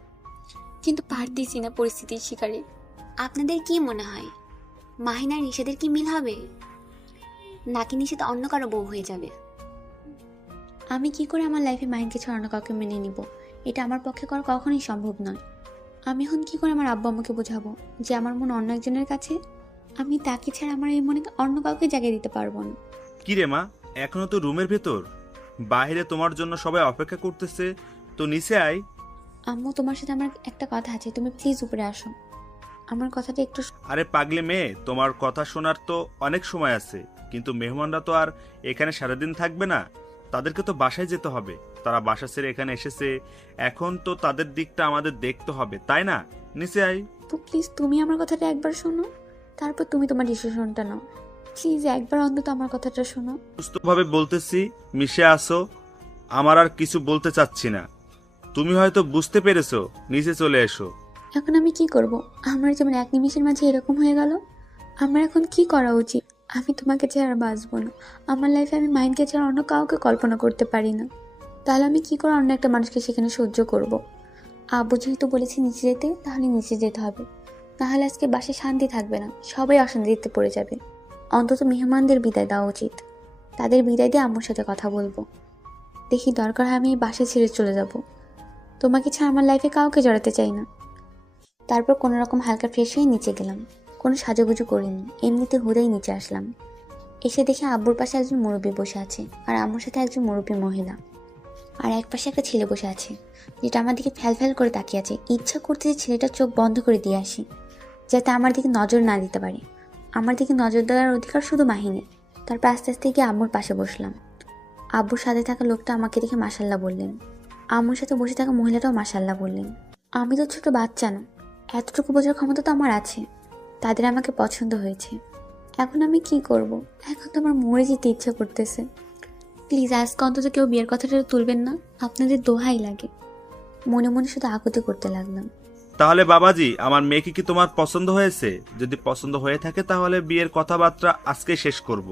কিন্তু পারতেছি না পরিস্থিতির শিকারে। আপনাদের কি মনে হয় মাহিন আর নিষেধের কি মিল হবে, নাকি নিষেধ অন্য কারো বউ হয়ে যাবে? আমি কি করে আমার লাইফে মাহিনকে ছাড়া অন্য কাউকে মেনে নিব? এটা আমার পক্ষে করা কখনোই সম্ভব নয়। আমি এখন কি করে আমার আব্বু আম্মুকে বোঝাবো যে আমার মন অন্য একজনের কাছে? আমি তাকে ছাড়া আমার এই মনে অন্য কাউকে জায়গা দিতে পারবো না। কিরে মা, এখনো তো রুমের ভেতর? বাইরে তোমার জন্য সবাই অপেক্ষা করতেছে, তো নিচে আয়। আম্মু, তোমার সাথে আমার একটা কথা আছে, তুমি প্লিজ উপরে আসো। আমার কথাটা একটু আরে পাগলি মেয়ে, তোমার কথা শোনার তো অনেক সময় আছে, কিন্তু মেহমানরা তো আর এখানে সারাদিন থাকবে না, তাদেরকে তো বাসায় যেতে হবে। তারা বাসা ছেড়ে এখানে এসেছে, এখন তো তাদের দিকটা আমাদের দেখতে হবে, তাই না? নিচে আয়। প্লিজ তুমি আমার কথাটা একবার শোনো, তারপর তুমি তোমার ডিসিশনটা নাও। প্লিজ একবার অন্তত আমার কথাটা শোনো। সুস্থভাবে বলতেছি, মিশে আসো। আমার আর কিছু বলতে চাচ্ছি না। তুমি হয়তো বুঝতে পেরেছো, নিচে চলে এসো। এখন আমি কি করব? আমার যেমন এক নিমিষের মাঝে এরকম হয়ে গেল। আমার এখন কি করা উচিত? আমি তোমাকে ছাড়া আর বাঁচবো না। আমার লাইফে আমি মাইন্ডকে ছাড়া অন্য কাউকে কল্পনা করতে পারি না। তাহলে আমি কি করে অন্য একটা মানুষকে সেখানে সহ্য করব? আব্বু যেহেতু বলেছি নিচে যেতে, তাহলে নিচে যেতে হবে। তাহলে আজকে বাসায় শান্তি থাকবে না, সবাই অশান্তিতে পড়ে যাবে। অন্তত মেহমানদের বিদায় দেওয়া উচিত। তাদের বিদায় দিয়ে আম্মুর সাথে কথা বলবো। দেখি দরকার হয় আমি এই বাসা ছেড়ে চলে যাব। তোমাকে ছাড়া আমার লাইফে কাউকে জড়াতে চাই না। তারপর কোনো রকম হালকা ফ্রেশ হয়ে নিচে গেলাম। কোনো সাজুগুজু করিনি, এমনিতে হুদাই নিচে আসলাম। এসে দেখি আব্বুর পাশে একজন মুরব্বী বসে আছে, আর আম্মুর সাথে একজন মুরব্বী মহিলা। আর এক পাশে একটা ছেলে বসে আছে, যেটা আমার দিকে ফ্যাল ফ্যাল করে তাকিয়ে আছে। ইচ্ছা করতে যে ছেলেটার চোখ বন্ধ করে দিয়ে আসি, যাতে আমার দিকে নজর না দিতে পারে। আমার দিকে নজর দেওয়ার অধিকার শুধু মাহিনের। তারপর আস্তে আস্তে গিয়ে আম্মুর পাশে বসলাম। আব্বুর সাথে থাকা লোকটা আমাকে দেখে মাশাল্লাহ বললেন। আম্মুর সাথে বসে থাকা মহিলাটাও মাশাল্লাহ বললেন। আমি তো ছোট বাচ্চা না, এতটুকু বোঝার ক্ষমতা তো আমার আছে। তাদের আমাকে পছন্দ হয়েছে। এখন আমি কি করব? এখন তো আমার মরে যেতে ইচ্ছা করতেছে। প্লিজ আজকে অন্তত কেউ বিয়ের কথাটা তুলবেন না, আপনাদের দোহাই লাগে। মনে মনে শুধু আকুতি করতে লাগলাম। তাহলে বাবাজি, আমার মেয়েকে কি তোমার পছন্দ হয়েছে? যদি পছন্দ হয়ে থাকে তাহলে বিয়ের কথাবার্তা আজকে শেষ করব।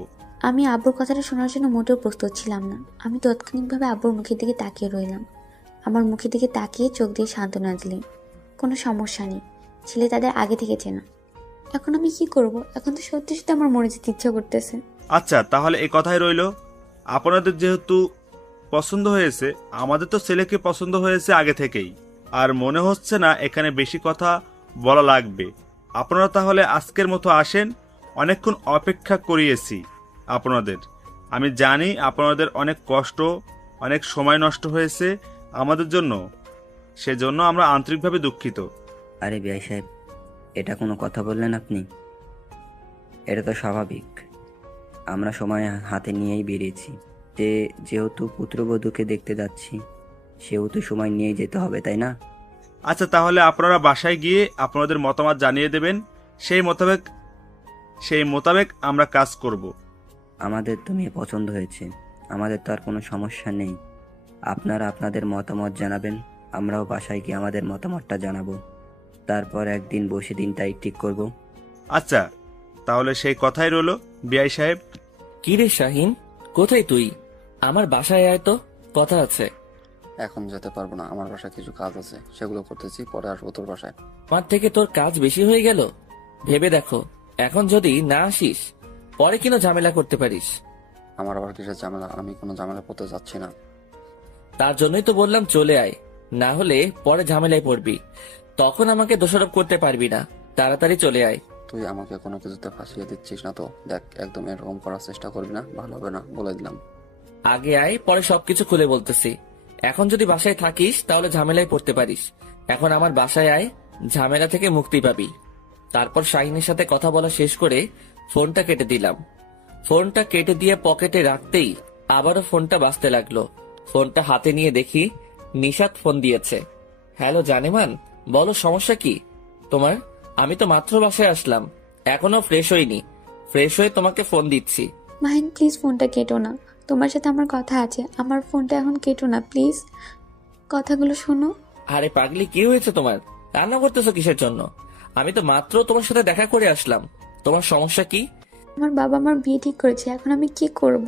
আমি আব্বুর কথাটা শোনার জন্য মোটেও প্রস্তুত ছিলাম না। আমি তাৎক্ষণিকভাবে আব্বুর মুখের দিকে তাকিয়ে রইলাম। আমার মুখের দিকে তাকিয়ে চোখ দিয়ে সান্ত্বনা দিলেন। কোনো সমস্যা নেই, ছেলে তাদের আগে থেকে চেনা। এখন আমি কি করব? এখন তো সত্যি সত্যি আমার মরে যেতে ইচ্ছা করতেছে। আচ্ছা, তাহলে এই কথাই রইল। আপনাদের যেহেতু পছন্দ হয়েছে, আমাদের তো ছেলেকে পছন্দ হয়েছে আগে থেকেই। আর মনে হচ্ছে না এখানে বেশি কথা বলা লাগবে। আপনারা তাহলে আজকের মতো আসেন। অনেকক্ষণ অপেক্ষা করিয়েছি আপনাদের। আমি জানি আপনাদের অনেক কষ্ট, অনেক সময় নষ্ট হয়েছে আমাদের জন্য। সেজন্য আমরা আন্তরিকভাবে দুঃখিত। আরে বিআই সাহেব, এটা কোনো কথা বললেন আপনি? এটা তো স্বাভাবিক। আমরা সময় হাতে নিয়েই বেরিয়েছি। যেহেতু পুত্রবধূকে দেখতে যাচ্ছি, সেহেতু সময় নিয়েই যেতে হবে, তাই না? আচ্ছা, তাহলে আপনারা বাসায় গিয়ে আপনাদের মতামত জানিয়ে দেবেন। সেই মোতাবেক আমরা কাজ করব। আমাদের তো মেয়ে পছন্দ হয়েছে, আমাদের তো আর কোনো সমস্যা নেই। আপনারা আপনাদের মতামত জানাবেন, আমরাও বাসায় গিয়ে আমাদের মতামতটা জানাবো। তারপর একদিন বসে দিনটাই ঠিক করব। আচ্ছা, তাহলে সেই কথাই রইল বিআই সাহেব। কি রে শাহিন, কোথায় তুই? আমার বাসায় আয় তো, কথা আছে। এখন যেতে পারবো না, আমার বাসায় কিছু কাজ আছে, সেগুলো করতেছি, পরে আসবো তোর বাসায়। আমার থেকে তোর কাজ বেশি হয়ে গেল। ভেবে দেখো, এখন যদি না আসিস, পরে কিনা ঝামেলা করতে পারিস। আমার আবার কিসের ঝামেলা? আমি কোনো ঝামেলা করতে যাচ্ছি না। তার জন্যই তো বললাম চলে আয়, না হলে পরে ঝামেলায় পড়বি। তখন আমাকে দোষারোপ করতে পারবি না। তাড়াতাড়ি চলে আয়। তুই আমাকে কোনো কিছুতে ফাঁসিয়ে দিচ্ছিস না তো? দেখ, একদম এরকম করার চেষ্টা করবি না, ভালো হবে না, বলে দিলাম। আগে আয়, পরে সবকিছু খুলে বলতেছি। এখন যদি বাসায় থাকিস তাহলে ঝামেলায় পড়তে পারিস। এখন আমার বাসায় আয়, ঝামেলা থেকে মুক্তি পাবি। তারপর শাহিনের সাথে কথা বলা শেষ করে ফোনটা কেটে দিলাম। ফোনটা কেটে দিয়ে পকেটে রাখতেই আবারও ফোনটা বাজতে লাগলো। ফোনটা হাতে নিয়ে দেখি নিশাত ফোন দিয়েছে। হ্যালো জানেমান, বলো সমস্যা কি তোমার? আমি তো মাত্র বাসায় আসলাম, এখনো ফ্রেশ হইনি। ফ্রেশ হয়ে তোমাকে ফোন দিচ্ছি। মাহিন প্লিজ ফোনটা কেটো না, তোমার সাথে আমার কথা আছে। আমার ফোনটা এখন কেটো না প্লিজ, কথাগুলো শোনো। আরে পাগলি, কি হয়েছে তোমার? রান্না করতেছো কিসের জন্য? আমি তো মাত্র তোমার সাথে দেখা করে আসলাম। তোমার সমস্যা কি? আমার বাবা আমার বিয়ে ঠিক করেছে, এখন আমি কি করব?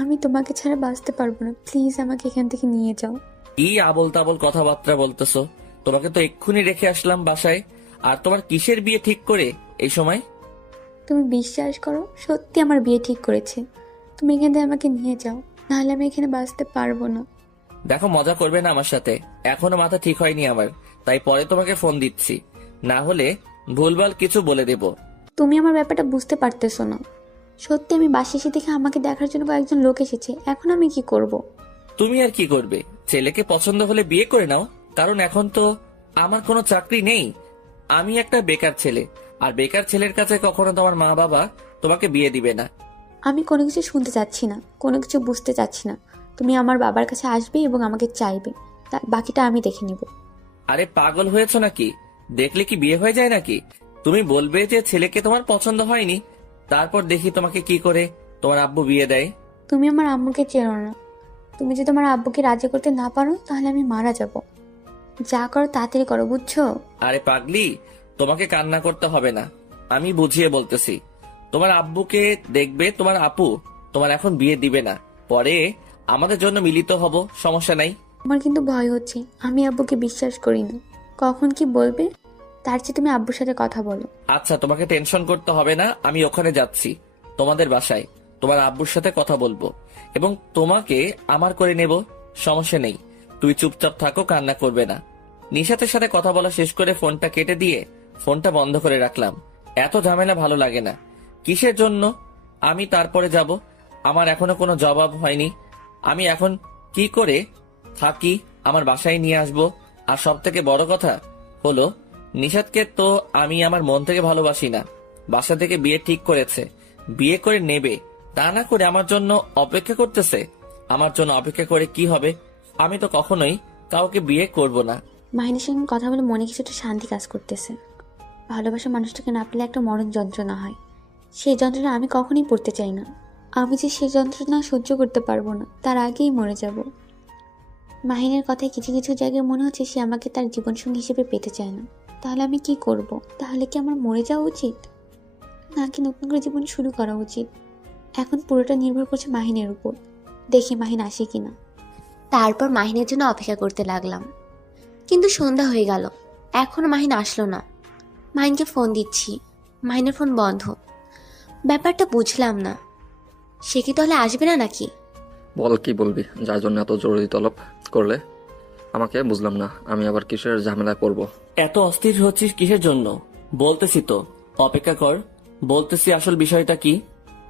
আমি তোমাকে ছাড়া বাঁচতে পারবো না, প্লিজ আমাকে এখান থেকে নিয়ে যাও। কি আবল তাবল কথাবার্তা বলতেছো? তোমাকে তো এক্ষুনি রেখে আসলাম বাসায়। আর তোমার কিসের বিয়ে ঠিক করে এই সময়? তুমি বিশ্বাস করো, সত্যি আমার বিয়ে ঠিক করেছে। তুমি এখান থেকে আমাকে নিয়ে যাও, নাহলে আমি এখানে বাঁচতে পারবো না। দেখো, মজা করবে না আমার সাথে। এখনো মাথা ঠিক হয়নি আমার, তাই পরে তোমাকে ফোন দিচ্ছি। না হলে ভুলভাল কিছু বলে দেব। তুমি আমার ব্যাপারটা বুঝতে পারতেছো না। সত্যি আমি বাসে এসে দেখে আমাকে দেখার জন্য কয়েকজন লোক এসেছে, এখন আমি কি করব? তুমি আর কি করবে? ছেলেকে পছন্দ হলে বিয়ে করে নাও, কারণ এখন তো আমার কোনো চাকরি নেই। আমি একটা বেকার ছেলে, আর বেকার ছেলের কাছে কখনো তোমার মা বাবা তোমাকে বিয়ে দিবে না। আমি কোনো কিছু শুনতে চাচ্ছি না, কোনো কিছু বুঝতে চাচ্ছি না। তুমি আমার বাবার কাছে আসবে এবং আমাকে চাইবে, তার বাকিটা আমি দেখে নিব। আরে পাগল হয়েছো নাকি? দেখলে কি বিয়ে হয়ে যায় নাকি? তুমি বলবে যে ছেলেকে তোমার পছন্দ হয়নি, তারপর দেখি তোমাকে কি করে তোমার আব্বু বিয়ে দেয়। তুমি আমার আম্মুকে চেনো না। তুমি যদি তোমার আব্বুকে রাজি করতে না পারো তাহলে আমি মারা যাব। যা করো তাড়াতাড়ি করো, বুঝছো? আরে পাগলি, তোমাকে কান্না করতে হবে না, আমি বুঝিয়ে বলতেছি। তোমার আব্বুকে দেখবে তোমার আপু, তোমার এখন বিয়ে দিবে না, পরে আমাদের জন্য মিলিত হব, সমস্যা নাই। আমার কিন্তু ভয় হচ্ছে, আমি আব্বুকে বিশ্বাস করি না। কখন কি বলবে, তার চেয়ে তুমি আব্বুর সাথে কথা বলো। আচ্ছা, তোমাকে টেনশন করতে হবে না, আমি ওখানে যাচ্ছি তোমাদের বাসায়, তোমার আব্বুর সাথে কথা বলবো এবং তোমাকে আমার করে নেব, সমস্যা নেই। তুই চুপচাপ থাকো, কান্না করবে না। নিশাতের সাথে কথা বলা শেষ করে ফোনটা কেটে দিয়ে ফোনটা বন্ধ করে রাখলাম। এত ঝামেলা ভালো লাগে না। কিসের জন্য আমি তারপরে যাব? আমার এখনো কোনো জবাব হয়নি। আমি এখন কি করে থাকি, আমার বাসায় নিয়ে আসবো। আর সব থেকে বড় কথা হলো, নিশাতকে তো আমি আমার মন থেকে ভালোবাসি না। বাসা থেকে বিয়ে ঠিক করেছে, বিয়ে করে নেবে, তা না করে আমার জন্য অপেক্ষা করতেছে। আমার জন্য অপেক্ষা করে কি হবে? আমি তো কখনোই কাউকে বিয়ে করব না। মাহিনের সঙ্গে কথা বলে মনে কিছুটা শান্তি কাজ করতেছে। ভালোবাসা মানুষটাকে না পেলে একটা মরণ যন্ত্রণা হয়, সেই যন্ত্রণা আমি কখনোই পড়তে চাই না। আমি যে সেই যন্ত্রণা সহ্য করতে পারবো না, তার আগেই মরে যাব। মাহিনের কথায় কিছু কিছু জায়গায় মনে হচ্ছে সে আমাকে তার জীবনসঙ্গী হিসেবে পেতে চায় না। তাহলে আমি কি করব? তাহলে কি আমার মরে যাওয়া উচিত, নাকি নতুন করে জীবন শুরু করা উচিত? এখন পুরোটা নির্ভর করছে মাহিনের উপর। দেখি মাহিন আসে কিনা। তারপর মাহিনের জন্য অপেক্ষা করতে লাগলাম, কিন্তু সন্ধ্যা হয়ে গেল, এখনো মাহিন আসলো না। মাহিনকে ফোন দিচ্ছি, মাহিনের ফোন বন্ধ। ব্যাপারটা বুঝলাম না, সে কি তাহলে আসবে না নাকি? বল, কি বলবি যার জন্য এত জরুরি তলব করলে আমাকে? বুঝলাম না, আমি আবার কিসের ঝামেলায় পড়বো? এত অস্থির হচ্ছিস কিসের জন্য? বলতেছি তো, অপেক্ষা কর, বলতেছি আসল বিষয়টা কি।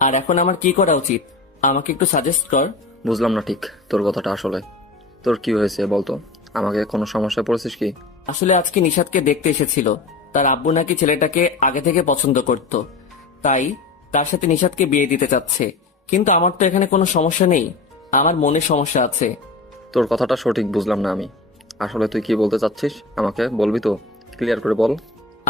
আর এখন আমার কি করা উচিত, আমাকে একটু সাজেস্ট কর। বুঝলাম না ঠিক তোর কথাটা। আসলে তোর কি হয়েছে বলতো? আমাকে কোনো সমস্যায় পড়েছিস কি? আসলে আজকে নিশাদকে দেখতে এসেছিল। তার আব্বু নাকি ছেলেটাকে আগে থেকে পছন্দ করত, তাই তার সাথে নিশাদকে বিয়ে দিতে চাচ্ছে। কিন্তু আমার তো এখানে কোনো সমস্যা নেই, আমার মনে সমস্যা আছে। তোর কথাটা সঠিক বুঝলাম না আমি। আসলে তুই কি বলতে চাচ্ছিস আমাকে বলবি তো? ক্লিয়ার করে বল।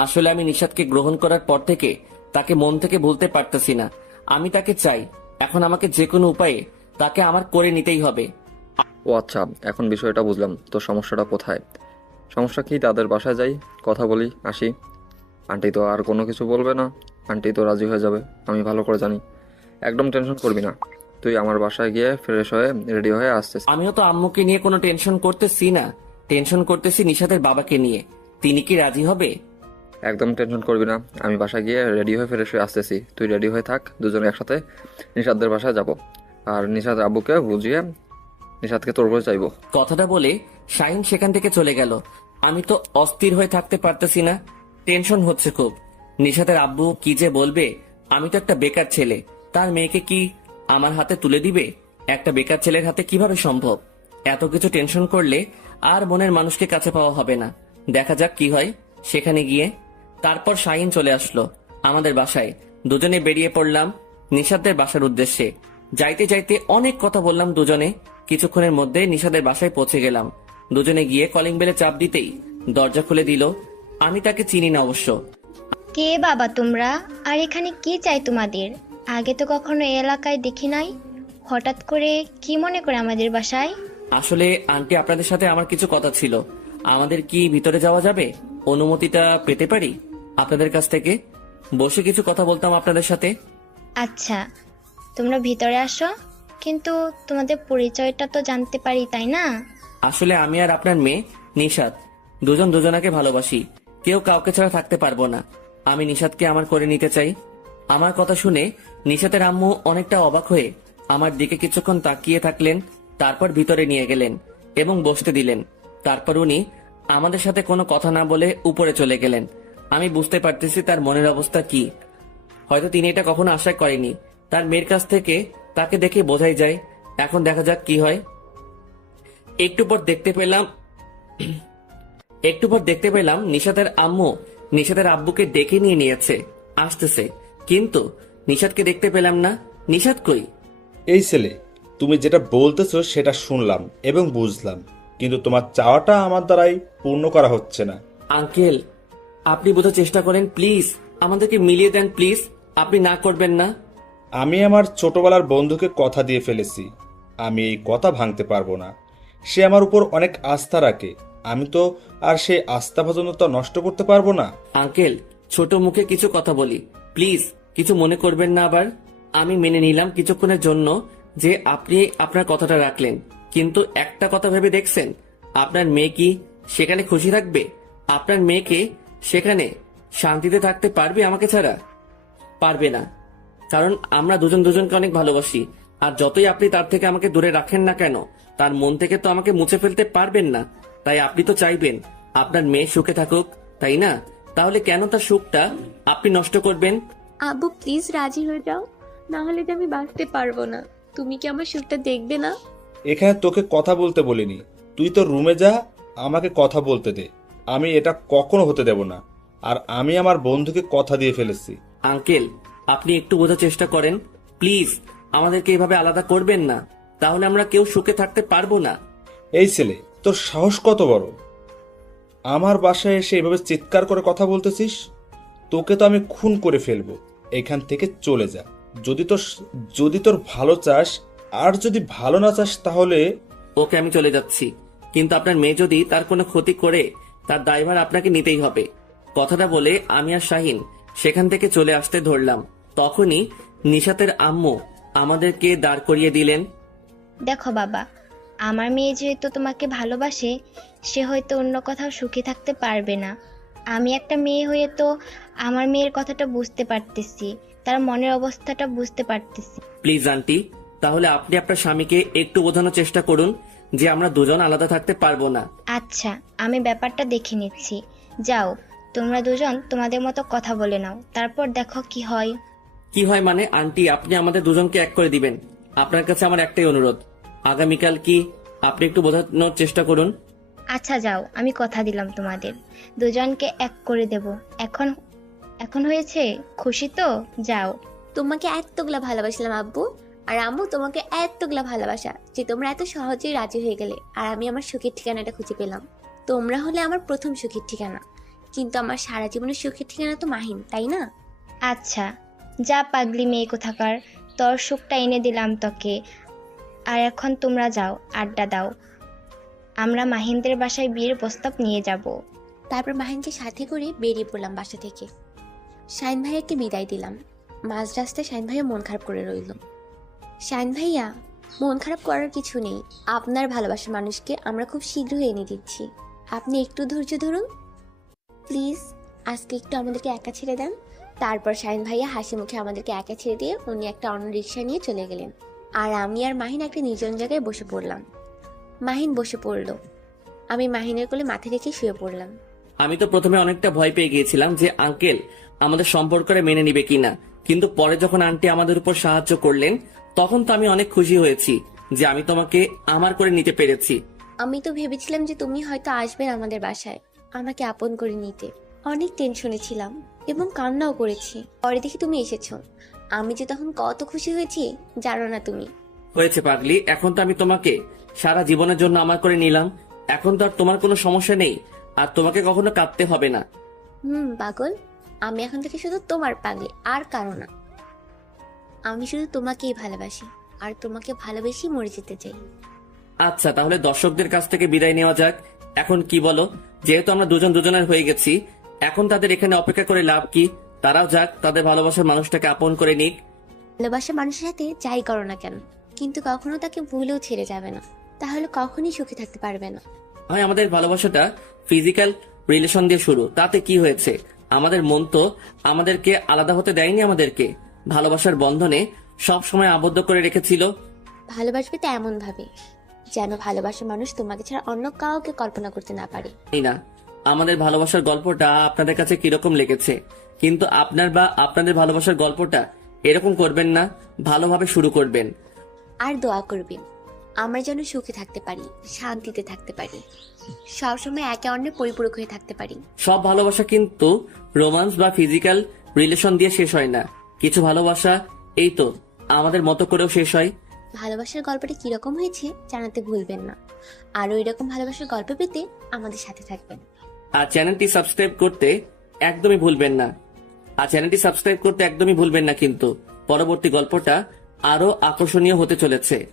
আসলে আমি নিশাদকে গ্রহণ করার পর থেকে তাকে মন থেকে ভুলতে পারতেছি না। আমি তাকে চাই, এখন আমাকে যে কোনো উপায়ে তাকে আমার করে নিতেই হবে। ও আচ্ছা, এখন বিষয়টা বুঝলাম। তোর সমস্যাটা কোথায়? সমস্যা কি? তাদের বাসায় যাই, কথা বলি, আসি। আন্টি তো আর কোনো কিছু বলবে না, আন্টি তো রাজি হয়ে যাবে, আমি ভালো করে জানি। একদম টেনশন করবি না, তুই আমার বাসায় গিয়ে ফ্রেশ হয়ে রেডি হয়ে আসছিস। আমিও তো আম্মুকে নিয়ে কোনো টেনশন করতেছি না, টেনশন করতেছি নিশাদের বাবাকে নিয়ে। তিনি কি রাজি হবে? একদম টেনশন করবি না, আমি বাসায় গিয়ে রেডি হয়ে ফ্রেশ হয়ে আসতেছি। তুই রেডি হয়ে থাক, দুজনে একসাথে নিশাদদের বাসায় যাব। আর নিশাদ আব্বুকে বুঝিয়ে নিশাদকে তোর করে চাইবো। কথাটা বলে শাহিন সেখান থেকে চলে গেল। আমি তো অস্থির হয়ে থাকতে পারতেছি না, টেনশন হচ্ছে খুব। নিশাতের আব্বু কি যে বলবে। আমি তো একটা বেকার ছেলে, তার মেয়েকে কি আমার হাতে তুলে দিবে? একটা বেকার ছেলের হাতে কিভাবে সম্ভব? এত কিছু টেনশন করলে আর মনের মানুষকে কাছে পাওয়া হবে না। দেখা যাক কি হয় সেখানে গিয়ে। তারপর শাহিন চলে আসলো আমাদের বাসায়। দুজনে বেরিয়ে পড়লাম নিশাদের বাসার উদ্দেশ্যে। যাইতে যাইতে অনেক কথা বললাম দুজনে। কিছুক্ষণের মধ্যে নিশাদের বাসায় পৌঁছে গেলাম। দুজনে গিয়ে কলিং বেলে চাপ দিতেই দরজা খুলে দিল। আমি তাকে চিনি না অবশ্য। কে বাবা তোমরা? আর এখানে কি চাই তোমাদের? আগে তো কখনো এই এলাকায় দেখি নাই, হঠাৎ করে কি মনে করে আমাদের বাসায়? আসলে আন্টি, আপনাদের সাথে আমার কিছু কথা ছিল। আমাদের কি ভিতরে যাওয়া যাবে? অনুমতিটা পেতে পারি আপনাদের কাছ থেকে? বসে কিছু কথা বলতাম আপনাদের সাথে। আচ্ছা, তোমরা ভিতরে আসো, কিন্তু তোমাদের পরিচয়টা তো জানতে পারি, তাই না? আসলে আমি আর আপনার মেয়ে নিশাদ দুজন দুজনাকে ভালোবাসি, কেউ কাউকে ছাড়া থাকতে পারবো না। আমি নিশাদকে আমার করে নিতে চাই। আমার কথা শুনে নিশাতের আম্মু অনেকটা অবাক হয়ে আমার দিকে কিছুক্ষণ তাকিয়ে থাকলেন, তারপর ভিতরে নিয়ে গেলেন এবং বসতে দিলেন। তারপর উনি আমাদের সাথে কোনো কথা না বলে উপরে চলে গেলেন। আমি বুঝতে পারতেছি তার মনের অবস্থা কি। হয়তো তিনি এটা কখনো আশা করেনি। তার মেয়ের কাছ থেকে তাকে দেখে বোঝাই যায়। এখন দেখা যাক কি হয়। একটু পর দেখতে পেলাম নিশাতের আম্মু নিশাতের আব্বুকে ডেকে নিয়ে নিয়েছে, আসতেছে। কিন্তু নিশাদকে দেখতে পেলাম না। নিশাদ কই? এই ছেলে, তুমি যেটা বলতেছো সেটা শুনলাম এবং বুঝলাম, কিন্তু তোমার চাওয়াটা আমার দ্বারাই পূর্ণ করা হচ্ছে না। আঙ্কেল, আপনি বোঝার চেষ্টা করেন প্লিজ, আমাদেরকে মিলিয়ে দেন প্লিজ। আপনি না করবেন না? আমি আমার ছোটবেলার বন্ধুকে কথা দিয়ে ফেলেছি, আমি এই কথা ভাঙতে পারবো না। সে আমার উপর অনেক আস্থা রাখে, আমি তো আর সেই আস্থা ভাজনতা নষ্ট করতে পারবো না। আঙ্কেল, ছোট মুখে কিছু কথা বলি, প্লিজ কিছু মনে করবেন না আবার। আমি মেনে নিলাম কিছুক্ষণের জন্য যে আপনি আপনার কথাটা রাখলেন, কিন্তু একটা কথা ভেবে দেখছেন আপনার মেয়ে কি সেখানে খুশি থাকবে? আপনার মেয়েকে সেখানে শান্তিতে থাকতে পারবে আমাকে ছাড়া? পারবে না, কারণ আমরা দুজন দুজনকে অনেক ভালোবাসি। আর যতই আপনি তার থেকে আমাকে দূরে রাখেন না কেন, তার মন থেকে তো আমাকে মুছে ফেলতে পারবেন না। তাই আপনি তো চাইবেন আপনার মেয়ে সুখে থাকুক, তাই না? তাহলে কেন তার সুখটা আপনি নষ্ট করবেন? আব্বু প্লিজ রাজি হয়ে যাও, না হলে যে আমি বাঁচতে পারবো না। তুমি কি আমার সুখটা দেখবে না? এখানে তোকে কথা বলতে বলিনি, তুই তো রুমে যা, আমাকে কথা বলতে দে। আমি এটা কখনো হতে দেব না, আর আমি আমার বন্ধুকে কথা দিয়ে ফেলেছি। আঙ্কেল, আপনি একটু বোঝার চেষ্টা করেন প্লিজ। আমাদেরকে এভাবে আলাদা করবেন না, তাহলে আমরা কেউ সুখে থাকতে পারবো না। এই ছেলে, তোর সাহস কত বড়! আমার বাসায় এসে এভাবে চিৎকার করে কথা বলতেছিস? তোকে তো আমি খুন করে ফেলবো। এখান থেকে চলে যা, যদি তোর ভালো চাস। আর যদি ভালো না চাস তাহলে ওকে, আমি চলে যাচ্ছি, কিন্তু আপনার মেয়ে যদি তার কোনো ক্ষতি করে তার দায়ভার আপনাকে নিতেই হবে। কথাটা বলে আমি আর শাহিন সেখান থেকে চলে আসতে ধরলাম, তখনই নিশাতের আম্মু আমাদেরকে দাঁড় করিয়ে দিলেন। দেখো বাবা, আমার মেয়ে যেহেতু তোমাকে ভালোবাসে, সে হয়তো অন্য কোথাও সুখী থাকতে পারবে না। আমি একটা মেয়ে হয়ে তো আমার মেয়ের কথাটা বুঝতে পারতেছি, তার মনের অবস্থাটা বুঝতে পারতেছি। প্লিজ আন্টি, তাহলে আপনি আপনার স্বামীকে একটু বোঝানোর চেষ্টা করুন যে আমরা দুজন আলাদা থাকতে পারবো না। আচ্ছা, আমি ব্যাপারটা দেখে নিচ্ছি। যাও, তোমরা দুজন তোমাদের মতো কথা বলে নাও, তারপর দেখো কি হয়। কি হয় মানে? আন্টি, আপনি আমাদের দুজনকে এক করে দিবেন। আপনার কাছে আমার একটাই অনুরোধ, আগামীকাল কি আপনি একটু বোঝানোর চেষ্টা করুন। আচ্ছা যাও, আমি কথা দিলাম তোমাদের দুজনকে এক করে দেব। এখন এখন হয়েছে, খুশি তো? যাও। তোমাকে এতগুলা ভালোবাসলাম আব্বু, আর আম্মু তোমাকে এতগুলা ভালোবাসা যে তোমরা এত সহজেই রাজি হয়ে গেলে, আর আমি আমার সুখের ঠিকানাটা খুঁজে পেলাম। তোমরা হলে আমার প্রথম সুখের ঠিকানা, কিন্তু আমার সারা জীবনের সুখের ঠিকানা তো মাহিন, তাই না? আচ্ছা, যা পাগলি মেয়ে কোথাকার, তোর সুখটা এনে দিলাম তোকে। আর এখন তোমরা যাও, আড্ডা দাও। আমরা মাহিনদের বাসায় বিয়ের প্রস্তাব নিয়ে যাব। তারপর মাহিনকে সাথে করে বেরিয়ে পড়লাম বাসা থেকে। শাইন ভাইয়াকে বিদায় দিলাম। মাঝ রাস্তায় শাইন ভাইয়া মন খারাপ করে রইল। শাইন ভাইয়া, মন খারাপ করার কিছু নেই, আপনার ভালোবাসার মানুষকে আমরা খুব শীঘ্রই এনে দিচ্ছি, আপনি একটু ধৈর্য ধরুন প্লিজ। আজকে একটু আমাদেরকে একা ছেড়ে দেন। তারপর শাইন ভাইয়া হাসি মুখে আমাদেরকে একা ছেড়ে দিয়ে উনি একটা অন্য রিক্সা নিয়ে চলে গেলেন, আর আমি আর মাহিন একটা নির্জন জায়গায় বসে পড়লাম। মাহিন বসে পড়লো, আমি মাহিনের কোলে মাথা রেখে শুয়ে পড়লাম। আমি তো প্রথমে অনেকটা ভয় পেয়ে গিয়েছিলাম যে আঙ্কেল আমাদের সম্পর্কটা মেনে নিবে কিনা, কিন্তু পরে যখন আন্টি আমাদের উপর সাহায্য করলেন তখন তো আমি অনেক খুশি হয়েছি যে আমি তোমাকে আমার করে নিতে পেরেছি। আমি তো ভেবেছিলাম যে তুমি হয়তো আসবেন আমাদের বাসায় আমাকে আপন করে নিতে। অনেক টেনশনে ছিলাম এবং কান্নাও করেছি। পরে দেখি তুমি এসেছো, আমি যে তখন কত খুশি হয়েছি জানো না তুমি। হয়েছে পাগলি, এখন তো আমি তোমাকে সারা জীবনের জন্য আমার করে নিলাম, এখন তো আর তোমার কোনো সমস্যা নেই, আর তোমাকে কখনো কাঁদতে হবে না। পাগল, আমি এখন থেকে শুধু তোমার পাগলি, আর কারো না। আমি শুধু তোমাকেই ভালোবাসি, আর তোমাকে ভালোবেসে মরে যেতে চাই। আচ্ছা, তাহলে দর্শকদের কাছ থেকে বিদায় নেওয়া যাক। এখন কি বলো? যেহেতু আমরা দুজন দুজনের হয়ে গেছি, এখন তাদের এখানে অপেক্ষা করে লাভ কি? তারাও যাক, তাদের ভালোবাসার মানুষটাকে আপন করে নিক। ভালোবাসা মানুষের সাথে যাই করো না কেন, কিন্তু কখনো তাকে ভুলেও ছেড়ে যাবে না, তাহলে কখনই সুখে থাকতে পারবে না। হয় আমাদের ভালোবাসাটা ফিজিক্যাল রিলেশন দিয়ে শুরু, তাতে কি হয়েছে? আমাদের মন তো আমাদেরকে আলাদা হতে দেয়নি, আমাদেরকে ভালোবাসার বন্ধনে সব সময় আবদ্ধ করে রেখেছিল। ভালোবাসবে তো এমন ভাবে যেন ভালোবাসা মানুষ তোমাকে ছাড়া অন্য কাউকে কল্পনা করতে না পারে। এই না, আমাদের ভালোবাসার গল্পটা আপনাদের কাছে কিরকম লেগেছে? কিন্তু আপনাদের ভালোবাসার গল্পটা এরকম করবেন না, ভালোভাবে শুরু করবেন। আর দোয়া করবেন আমরা যেন সুখে থাকতে পারি, শান্তিতে থাকতে পারি, সবসময় একে অন্যের পরিপূরক হয়ে থাকতে পারি। সব ভালোবাসা কিন্তু রোমান্স বা ফিজিক্যাল রিলেশন দিয়ে শেষ হয় না। কিছু ভালোবাসা এই তো আমাদের মতো করেও শেষ হয়। ভালোবাসার গল্পটা কিরকম হয়েছে জানাতে ভুলবেন না, আর ওই রকম ভালোবাসার গল্প পেতে আমাদের সাথে থাকবেন। আর চ্যানেলটি সাবস্ক্রাইব করতে একদমই ভুলবেন না। আর চ্যানেলটি সাবস্ক্রাইব করতে একদমই ভুলবেন না কিন্তু। পরবর্তী গল্পটা আরো আকর্ষণীয় হতে চলেছে।